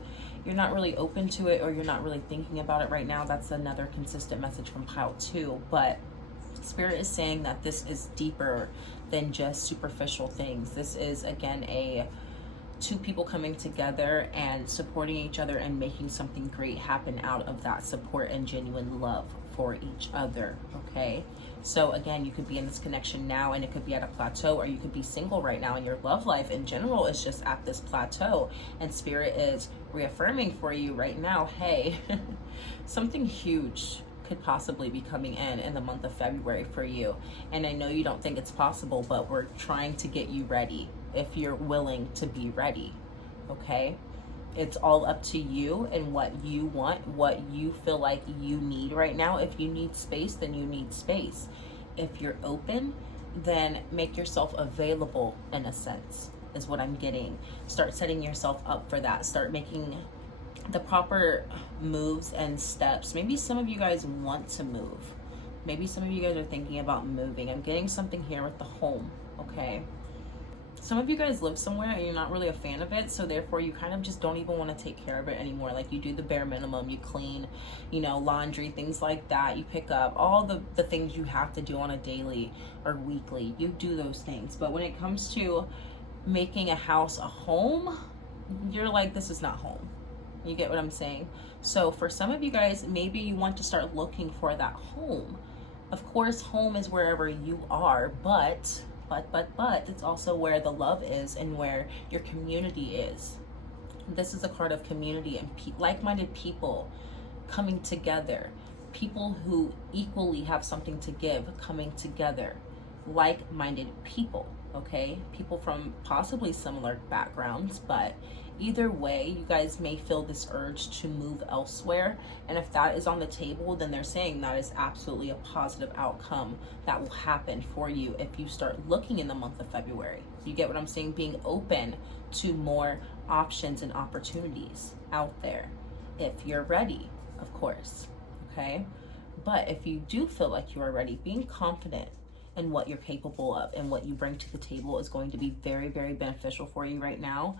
You're not really open to it, or you're not really thinking about it right now. That's another consistent message from pile 2. But Spirit is saying that this is deeper than just superficial things. This is, again, two people coming together and supporting each other and making something great happen out of that support and genuine love for each other, okay? So again, you could be in this connection now and it could be at a plateau, or you could be single right now and your love life in general is just at this plateau, and Spirit is reaffirming for you right now, hey, something huge could possibly be coming in the month of February for you. And I know you don't think it's possible, but we're trying to get you ready if you're willing to be ready, okay? It's all up to you and what you want, what you feel like you need right now. If you need space, then you need space. If you're open, then make yourself available, in a sense, is what I'm getting. Start setting yourself up for that. Start making the proper moves and steps. Maybe some of you guys want to move. Maybe some of you guys are thinking about moving. I'm getting something here with the home, okay? Some of you guys live somewhere and you're not really a fan of it, so therefore you kind of just don't even want to take care of it anymore. Like, you do the bare minimum, you clean, you know, laundry, things like that. You pick up all the things you have to do on a daily or weekly. You do those things. But when it comes to making a house a home, you're like, this is not home. You get what I'm saying? So for some of you guys, maybe you want to start looking for that home. Of course, home is wherever you are, but it's also where the love is and where your community is. This is a card of community and like-minded people coming together. People who equally have something to give coming together. Like-minded people, okay? People from possibly similar backgrounds, but either way, you guys may feel this urge to move elsewhere. And if that is on the table, then they're saying that is absolutely a positive outcome that will happen for you if you start looking in the month of February. You get what I'm saying? Being open to more options and opportunities out there. If you're ready, of course, okay? But if you do feel like you are ready, being confident in what you're capable of and what you bring to the table is going to be very, very beneficial for you right now.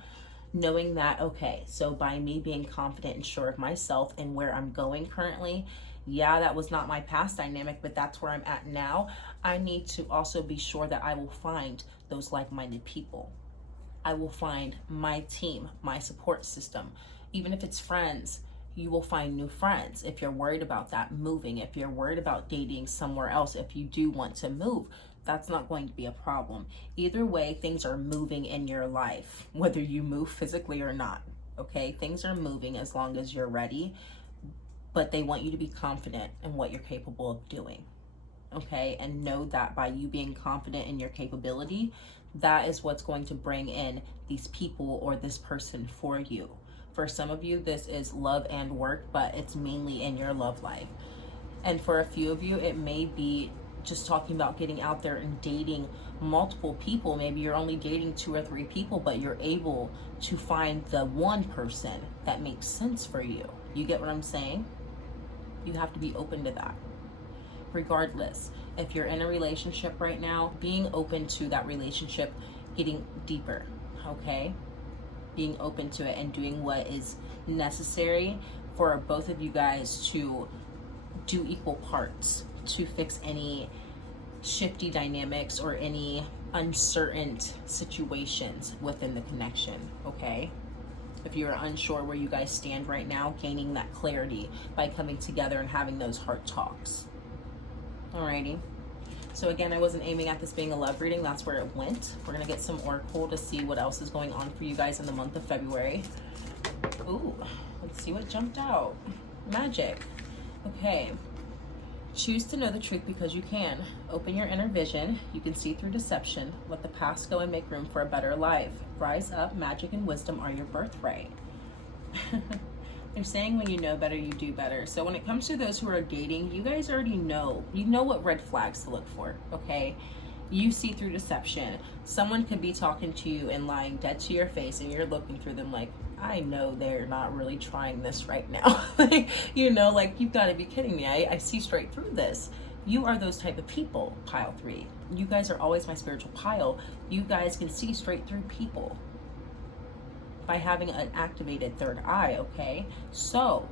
Knowing that, okay, so by me being confident and sure of myself and where I'm going currently, yeah, that was not my past dynamic, but that's where I'm at now. I need to also be sure that I will find those like-minded people. I will find my team, my support system. Even if it's friends, you will find new friends. If you're worried about that moving, if you're worried about dating somewhere else, if you do want to move, that's not going to be a problem. Either way, things are moving in your life, whether you move physically or not, okay? Things are moving as long as you're ready, but they want you to be confident in what you're capable of doing, okay? And know that by you being confident in your capability, that is what's going to bring in these people or this person for you. For some of you, this is love and work, but it's mainly in your love life. And for a few of you, it may be just talking about getting out there and dating multiple people. Maybe you're only dating 2 or 3 people, but you're able to find the one person that makes sense for you. You get what I'm saying? You have to be open to that. Regardless, if you're in a relationship right now, being open to that relationship getting deeper, okay? Being open to it and doing what is necessary for both of you guys to do equal parts, to fix any shifty dynamics or any uncertain situations within the connection, okay? If you're unsure where you guys stand right now, gaining that clarity by coming together and having those heart talks. Alrighty. So again, I wasn't aiming at this being a love reading. That's where it went. We're gonna get some oracle to see what else is going on for you guys in the month of February. Ooh, let's see what jumped out. Magic. Okay. Choose to know the truth because you can. Open your inner vision. You can see through deception. Let the past go and make room for a better life. Rise up. Magic and wisdom are your birthright. They're saying when you know better, you do better. So when it comes to those who are dating, you guys already know. You know what red flags to look for, okay? You see through deception. Someone could be talking to you and lying dead to your face, and you're looking through them like, I know they're not really trying this right now. Like, you know, like, you've got to be kidding me. I see straight through this. You are those type of people, pile 3. You guys are always my spiritual pile. You guys can see straight through people by having an activated third eye, okay? So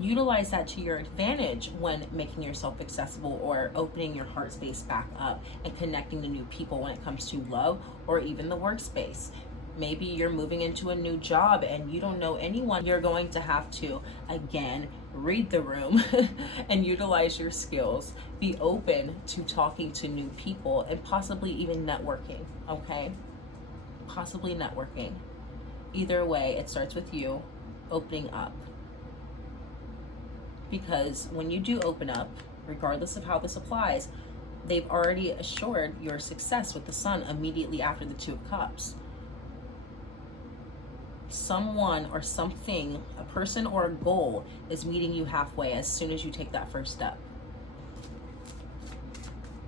utilize that to your advantage when making yourself accessible or opening your heart space back up and connecting to new people when it comes to love or even the workspace. Maybe you're moving into a new job and you don't know anyone. You're going to have to, again, read the room and utilize your skills. Be open to talking to new people and possibly even networking, okay? Possibly networking. Either way, it starts with you opening up. Because when you do open up, regardless of how this applies, they've already assured your success with the Sun immediately after the 2 of Cups. Someone or something, a person or a goal, is meeting you halfway as soon as you take that first step.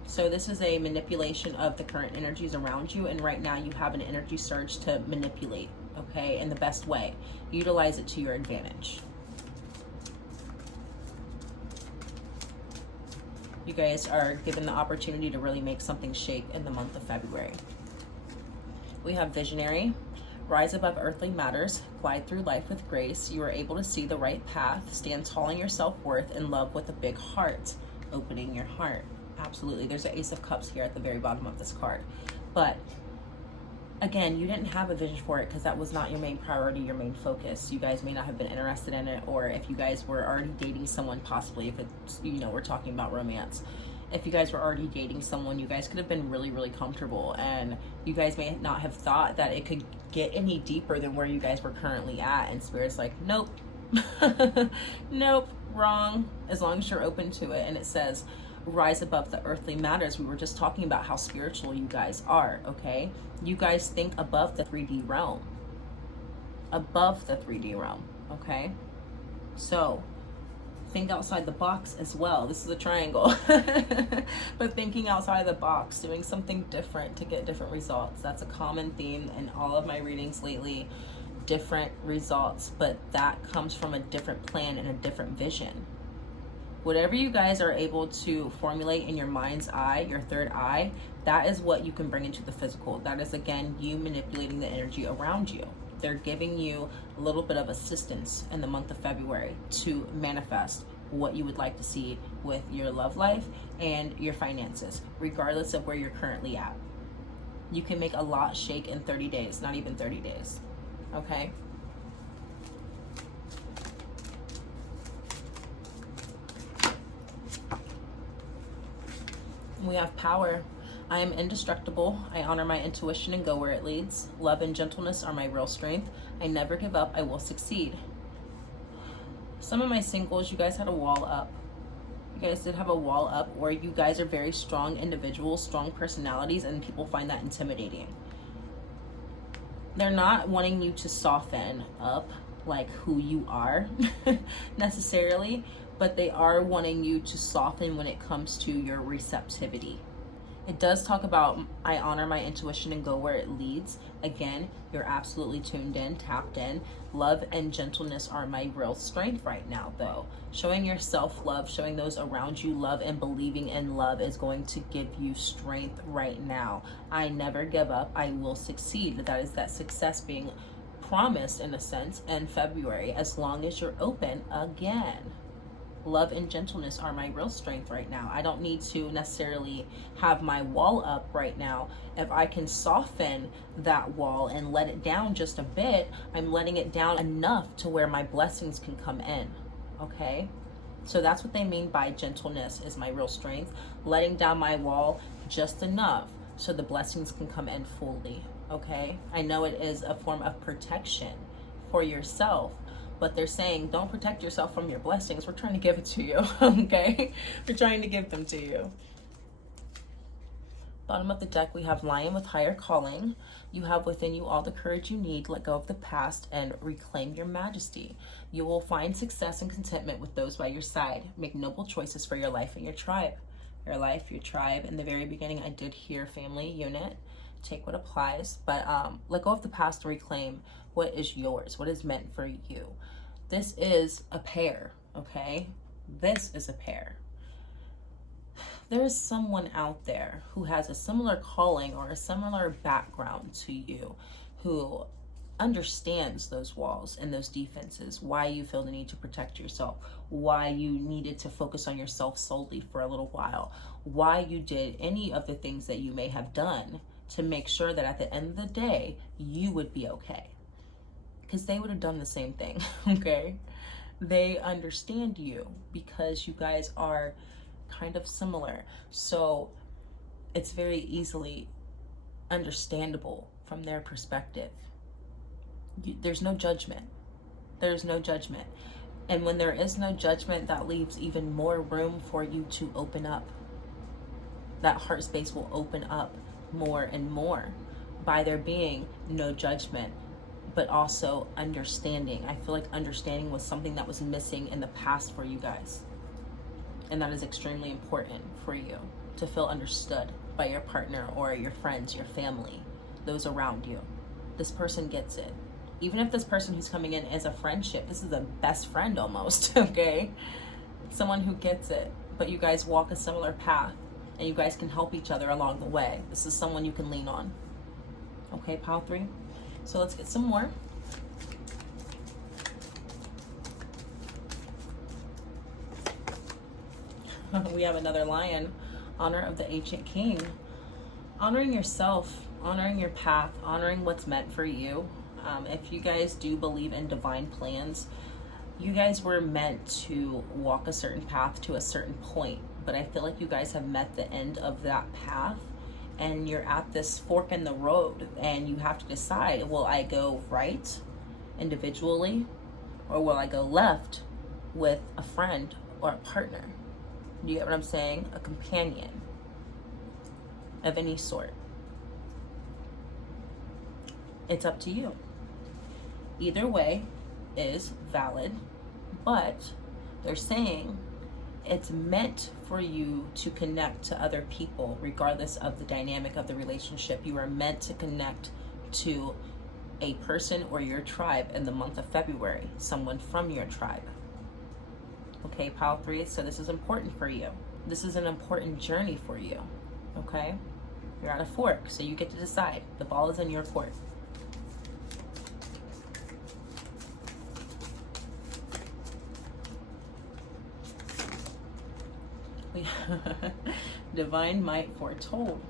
So this is a manipulation of the current energies around you, and right now you have an energy surge to manipulate, okay, in the best way. Utilize it to your advantage. You guys are given the opportunity to really make something shake in the month of February. We have visionary. Rise above earthly matters, glide through life with grace. You are able to see the right path, stand tall in your self-worth, and love with a big heart. Opening your heart. Absolutely. There's an Ace of Cups here at the very bottom of this card. But again, you didn't have a vision for it because that was not your main priority, your main focus. You guys may not have been interested in it, or if you guys were already dating someone, possibly, if it's, you know, we're talking about romance. If you guys were already dating someone, you guys could have been really, really comfortable, and you guys may not have thought that it could get any deeper than where you guys were currently at, and Spirit's like, nope. Nope, wrong. As long as you're open to it. And it says, rise above the earthly matters. We were just talking about how spiritual you guys are, okay? You guys think above the 3D realm. Above the 3D realm, okay? So think outside the box as well. This is a triangle. But thinking outside the box, doing something different to get different results. That's a common theme in all of my readings lately. Different results, but that comes from a different plan and a different vision. Whatever you guys are able to formulate in your mind's eye, your third eye, that is what you can bring into the physical. That is, again, you manipulating the energy around you. They're giving you a little bit of assistance in the month of February to manifest what you would like to see with your love life and your finances, regardless of where you're currently at. You can make a lot shake in 30 days, not even 30 days, okay? We have power. I am indestructible. I honor my intuition and go where it leads. Love and gentleness are my real strength. I never give up. I will succeed. Some of my singles, you guys had a wall up. You guys did have a wall up, or you guys are very strong individuals, strong personalities, and people find that intimidating. They're not wanting you to soften up like who you are necessarily, but they are wanting you to soften when it comes to your receptivity. It does talk about, I honor my intuition and go where it leads. Again, you're absolutely tuned in, tapped in. Love and gentleness are my real strength right now, though. Showing your self-love, showing those around you love, and believing in love is going to give you strength right now. I never give up. I will succeed. That is that success being promised, in a sense, in February, as long as you're open again. Love and gentleness are my real strength right now. I don't need to necessarily have my wall up right now. If I can soften that wall and let it down just a bit, I'm letting it down enough to where my blessings can come in, okay? So that's what they mean by gentleness is my real strength. Letting down my wall just enough so the blessings can come in fully, okay? I know it is a form of protection for yourself, But they're saying, don't protect yourself from your blessings. We're trying to give it to you, okay? We're trying to give them to you. Bottom of the deck, we have Lion with higher calling. You have within you all the courage you need. Let go of the past and reclaim your majesty. You will find success and contentment with those by your side. Make noble choices for your life and your tribe. Your life, your tribe. In the very beginning, I did hear family unit. Take what applies. But let go of the past and reclaim what is yours, what is meant for you. This is a pair, okay? This is a pair. There is someone out there who has a similar calling or a similar background to you, who understands those walls and those defenses, why you feel the need to protect yourself, why you needed to focus on yourself solely for a little while, why you did any of the things that you may have done to make sure that at the end of the day, you would be okay. Because they would have done the same thing, okay? They understand you because you guys are kind of similar. So it's very easily understandable from their perspective. There's no judgment. There's no judgment. And when there is no judgment, that leaves even more room for you to open up. That heart space will open up more and more by there being no judgment, but also understanding. I feel like understanding was something that was missing in the past for you guys. And that is extremely important for you, to feel understood by your partner or your friends, your family, those around you. This person gets it. Even if this person who's coming in is a friendship, this is a best friend almost, okay? Someone who gets it, but you guys walk a similar path and you guys can help each other along the way. This is someone you can lean on. Okay, pile 3. So let's get some more. We have another lion, honor of the ancient king. Honoring yourself, honoring your path, honoring what's meant for you. If you guys do believe in divine plans, you guys were meant to walk a certain path to a certain point, but I feel like you guys have met the end of that path and you're at this fork in the road and you have to decide, will I go right individually or will I go left with a friend or a partner? Do you get what I'm saying? A companion of any sort. It's up to you. Either way is valid, but they're saying it's meant for you to connect to other people regardless of the dynamic of the relationship. You are meant to connect to a person or your tribe in the month of February, someone from your tribe. Okay, pile 3, so this is important for you. This is an important journey for you, okay? You're at a fork, so you get to decide. The ball is in your court. Divine might foretold.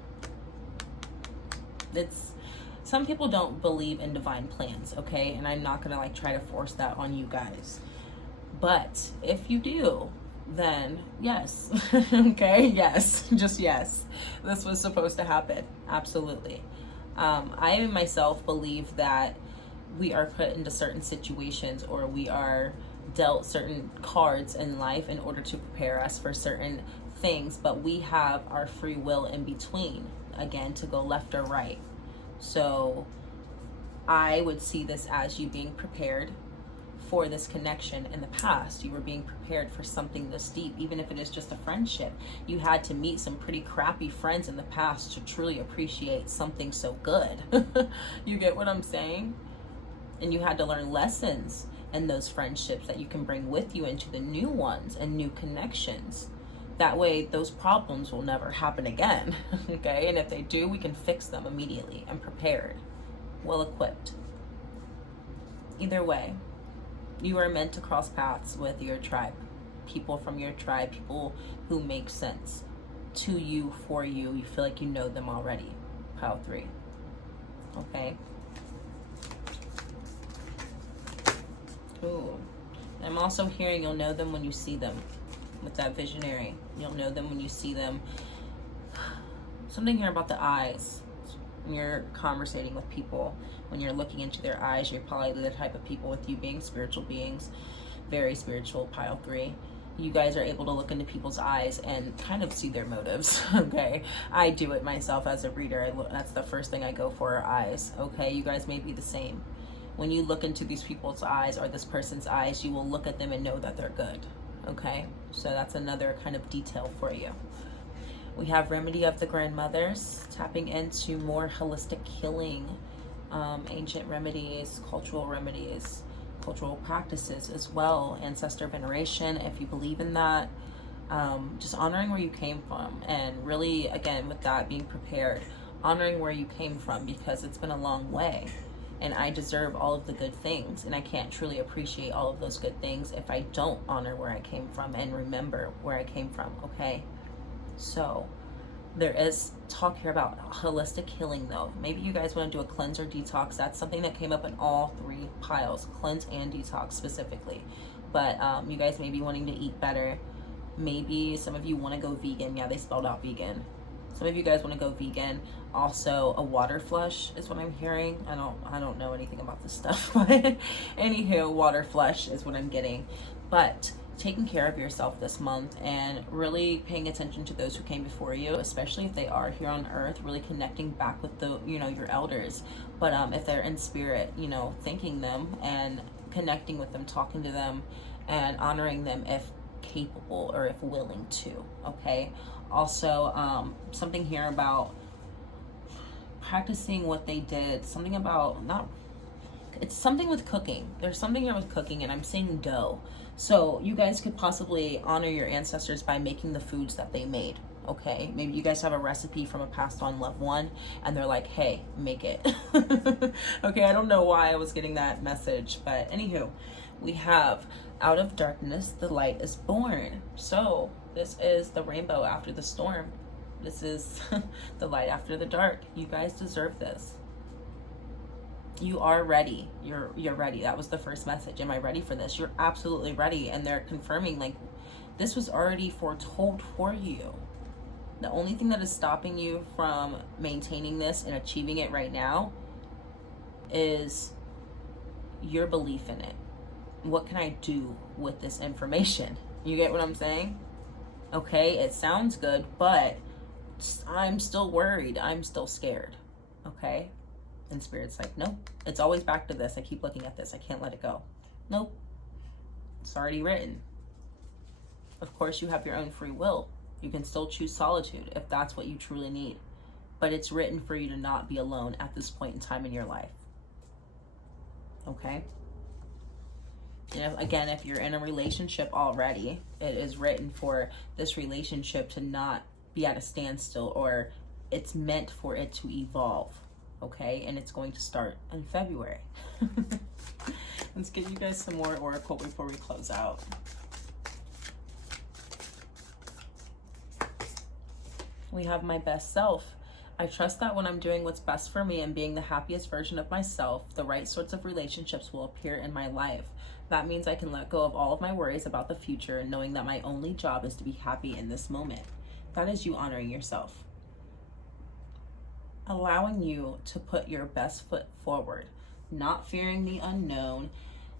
Some people don't believe in divine plans, okay? And I'm not gonna try to force that on you guys. But if you do, then yes, okay, yes, just yes. This was supposed to happen, absolutely. I myself believe that we are put into certain situations or we are dealt certain cards in life in order to prepare us for certain things, but we have our free will in between, again, to go left or right. So I would see this as you being prepared for this connection in the past. You were being prepared for something this deep, even if it is just a friendship. You had to meet some pretty crappy friends in the past to truly appreciate something so good. You get what I'm saying? And you had to learn lessons in those friendships that you can bring with you into the new ones and new connections. That way those problems will never happen again. Okay, and if they do, we can fix them immediately and prepared, well equipped. Either way, you are meant to cross paths with your tribe, people from your tribe, people who make sense to you, for you. You feel like you know them already. Pile 3. Okay. Ooh. I'm also hearing you'll know them when you see them. With that visionary, you'll know them when you see them. Something here about the eyes. when you're conversating with people, when you're looking into their eyes, you're probably the type of people, with you being spiritual beings, very spiritual, pile 3, you guys are able to look into people's eyes and kind of see their motives. Okay, I do it myself as a reader. That's the first thing I go for, are eyes. Okay, you guys may be the same. When you look into these people's eyes or this person's eyes, you will look at them and know that they're good. Okay, so that's another kind of detail for you. We have remedy of the grandmothers, tapping into more holistic healing, ancient remedies, cultural practices as well, ancestor veneration, if you believe in that, just honoring where you came from, and really, again, with that, being prepared, honoring where you came from, because it's been a long way, and I deserve all of the good things, and I can't truly appreciate all of those good things if I don't honor where I came from and remember where I came from. Okay, so there is talk here about holistic healing, though. Maybe you guys want to do a cleanse or detox. That's something that came up in all 3 piles, cleanse and detox specifically. But you guys may be wanting to eat better. Maybe some of you want to go vegan. Yeah, they spelled out vegan. Some of you guys want to go vegan. Also, a water flush is what I'm hearing. I don't know anything about this stuff, but anywho, water flush is what I'm getting. But taking care of yourself this month and really paying attention to those who came before you, especially if they are here on earth, really connecting back with the, your elders. But if they're in spirit, thanking them and connecting with them, talking to them and honoring them if capable or if willing to. Okay, also something here about practicing what they did, something about it's something with cooking. There's something here with cooking, and I'm seeing dough. So you guys could possibly honor your ancestors by making the foods that they made. Okay, maybe you guys have a recipe from a passed on loved one and they're like, hey, make it. Okay, I don't know why I was getting that message, but anywho, we have out of darkness the light is born. So this is the rainbow after the storm. This is the light after the dark. You guys deserve this. You are ready. You're ready. That was the first message. Am I ready for this? You're absolutely ready. And they're confirming, like, this was already foretold for you. The only thing that is stopping you from maintaining this and achieving it right now is your belief in it. What can I do with this information? You get what I'm saying? Okay, it sounds good, but I'm still worried. I'm still scared. Okay? And Spirit's like, nope, it's always back to this. I keep looking at this. I can't let it go. Nope. It's already written. Of course, you have your own free will. You can still choose solitude if that's what you truly need. But it's written for you to not be alone at this point in time in your life. Okay? And again, if you're in a relationship already, it is written for this relationship to not be at a standstill, or it's meant for it to evolve. Okay, and it's going to start in February. Let's give you guys some more oracle before we close out. We have my best self. I trust that when I'm doing what's best for me and being the happiest version of myself, the right sorts of relationships will appear in my life. That means I can let go of all of my worries about the future, knowing that my only job is to be happy in this moment. That is you honoring yourself. Allowing you to put your best foot forward, not fearing the unknown,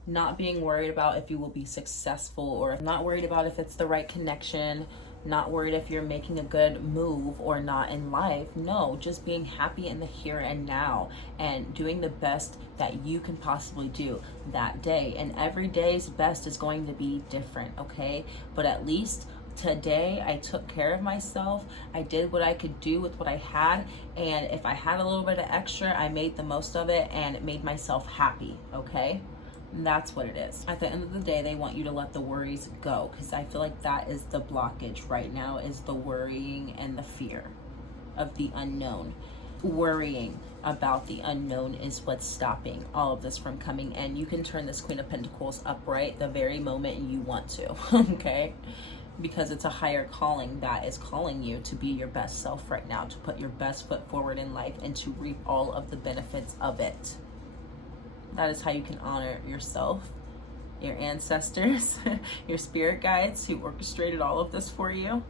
not being worried about if you will be successful, or not worried about if it's the right connection, not worried if you're making a good move or not in life. No, just being happy in the here and now and doing the best that you can possibly do that day. And every day's best is going to be different, okay? But at least today I took care of myself. I did what I could do with what I had, and if I had a little bit of extra, I made the most of it and it made myself happy. Okay, and that's what it is. At the end of the day, they want you to let the worries go, because I feel like that is the blockage right now, is the worrying and the fear of the unknown. Worrying about the unknown is what's stopping all of this from coming in. You can turn this Queen of Pentacles upright the very moment you want to. Okay, because it's a higher calling that is calling you to be your best self right now, to put your best foot forward in life and to reap all of the benefits of it. That is how you can honor yourself, your ancestors, your spirit guides who orchestrated all of this for you.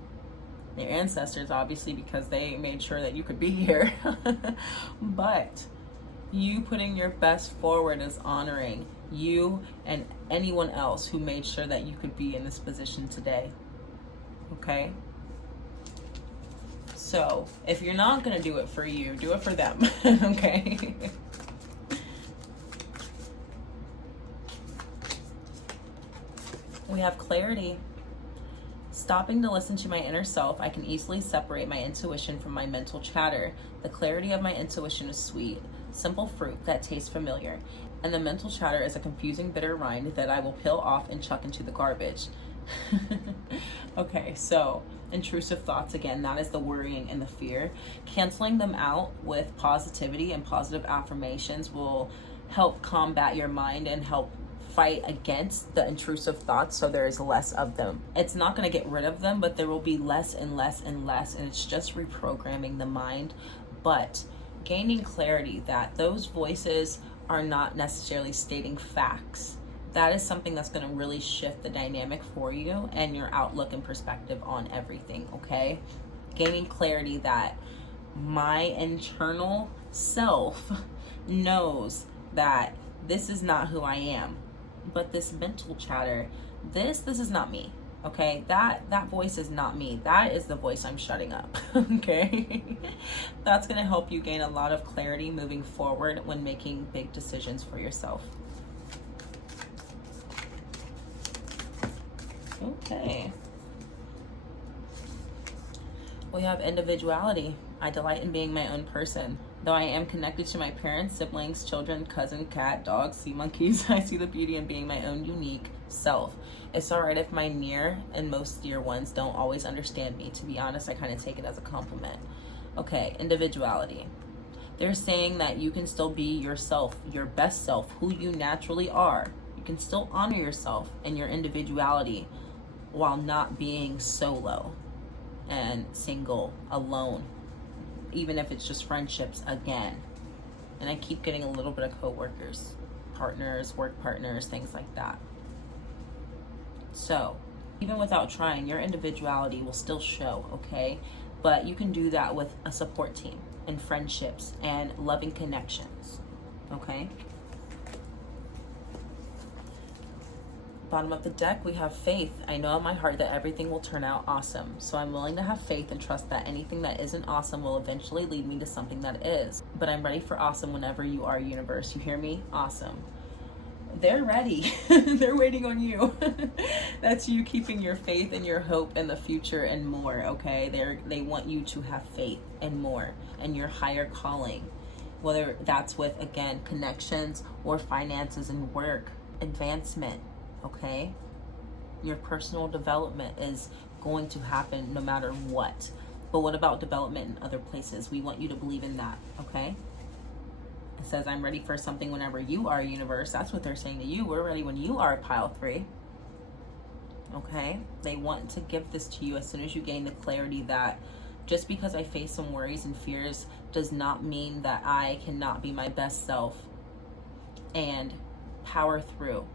your ancestors, obviously, because they made sure that you could be here. But you putting your best forward is honoring you and anyone else who made sure that you could be in this position today. Okay? So if you're not going to do it for you, do it for them. Okay? We have clarity. Stopping to listen to my inner self, I can easily separate my intuition from my mental chatter. The clarity of my intuition is sweet, simple fruit that tastes familiar, and the mental chatter is a confusing bitter rind that I will peel off and chuck into the garbage. Okay, so intrusive thoughts, again, that is the worrying and the fear. Canceling them out with positivity and positive affirmations will help combat your mind and help fight against the intrusive thoughts, so there is less of them. It's not going to get rid of them, but there will be less and less and less, and it's just reprogramming the mind. But gaining clarity that those voices are not necessarily stating facts, that is something that's going to really shift the dynamic for you and your outlook and perspective on everything. Okay, gaining clarity that my internal self knows that this is not who I am. But this mental chatter, this is not me. Okay, that voice is not me. That is the voice I'm shutting up. Okay, that's going to help you gain a lot of clarity moving forward when making big decisions for yourself. Okay, we have individuality. I delight in being my own person. Though I am connected to my parents, siblings, children, cousin, cat, dogs, sea monkeys, I see the beauty in being my own unique self. It's all right if my near and most dear ones don't always understand me. To be honest, I kind of take it as a compliment. Okay, individuality. They're saying that you can still be yourself, your best self, who you naturally are. You can still honor yourself and your individuality while not being solo and single, alone. Even if it's just friendships, again. And I keep getting a little bit of co-workers, partners, work partners, things like that. So even without trying, your individuality will still show, okay? But you can do that with a support team and friendships and loving connections, okay? Bottom of the deck, we have faith. I know in my heart that everything will turn out awesome. So I'm willing to have faith and trust that anything that isn't awesome will eventually lead me to something that is. But I'm ready for awesome whenever you are, universe. You hear me? Awesome. They're ready. They're waiting on you. That's you keeping your faith and your hope in the future and more, okay? They want you to have faith and more and your higher calling. Whether that's with, again, connections or finances and work, advancement. Okay, your personal development is going to happen no matter what. But what about development in other places? We want you to believe in that. Okay, it says I'm ready for something whenever you are, universe. That's what they're saying to you. We're ready when you are, pile 3. Okay, they want to give this to you as soon as you gain the clarity that just because I face some worries and fears does not mean that I cannot be my best self and power through.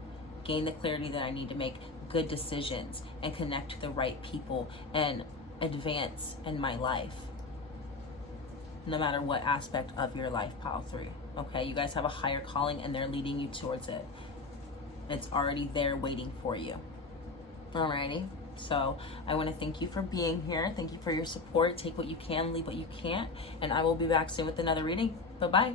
Gain the clarity that I need to make good decisions and connect to the right people and advance in my life, no matter what aspect of your life, pile 3. Okay, you guys have a higher calling and they're leading you towards it. It's already there waiting for you. Alrighty, so I want to thank you for being here. Thank you for your support. Take what you can, leave what you can't, and I will be back soon with another reading. Bye-bye.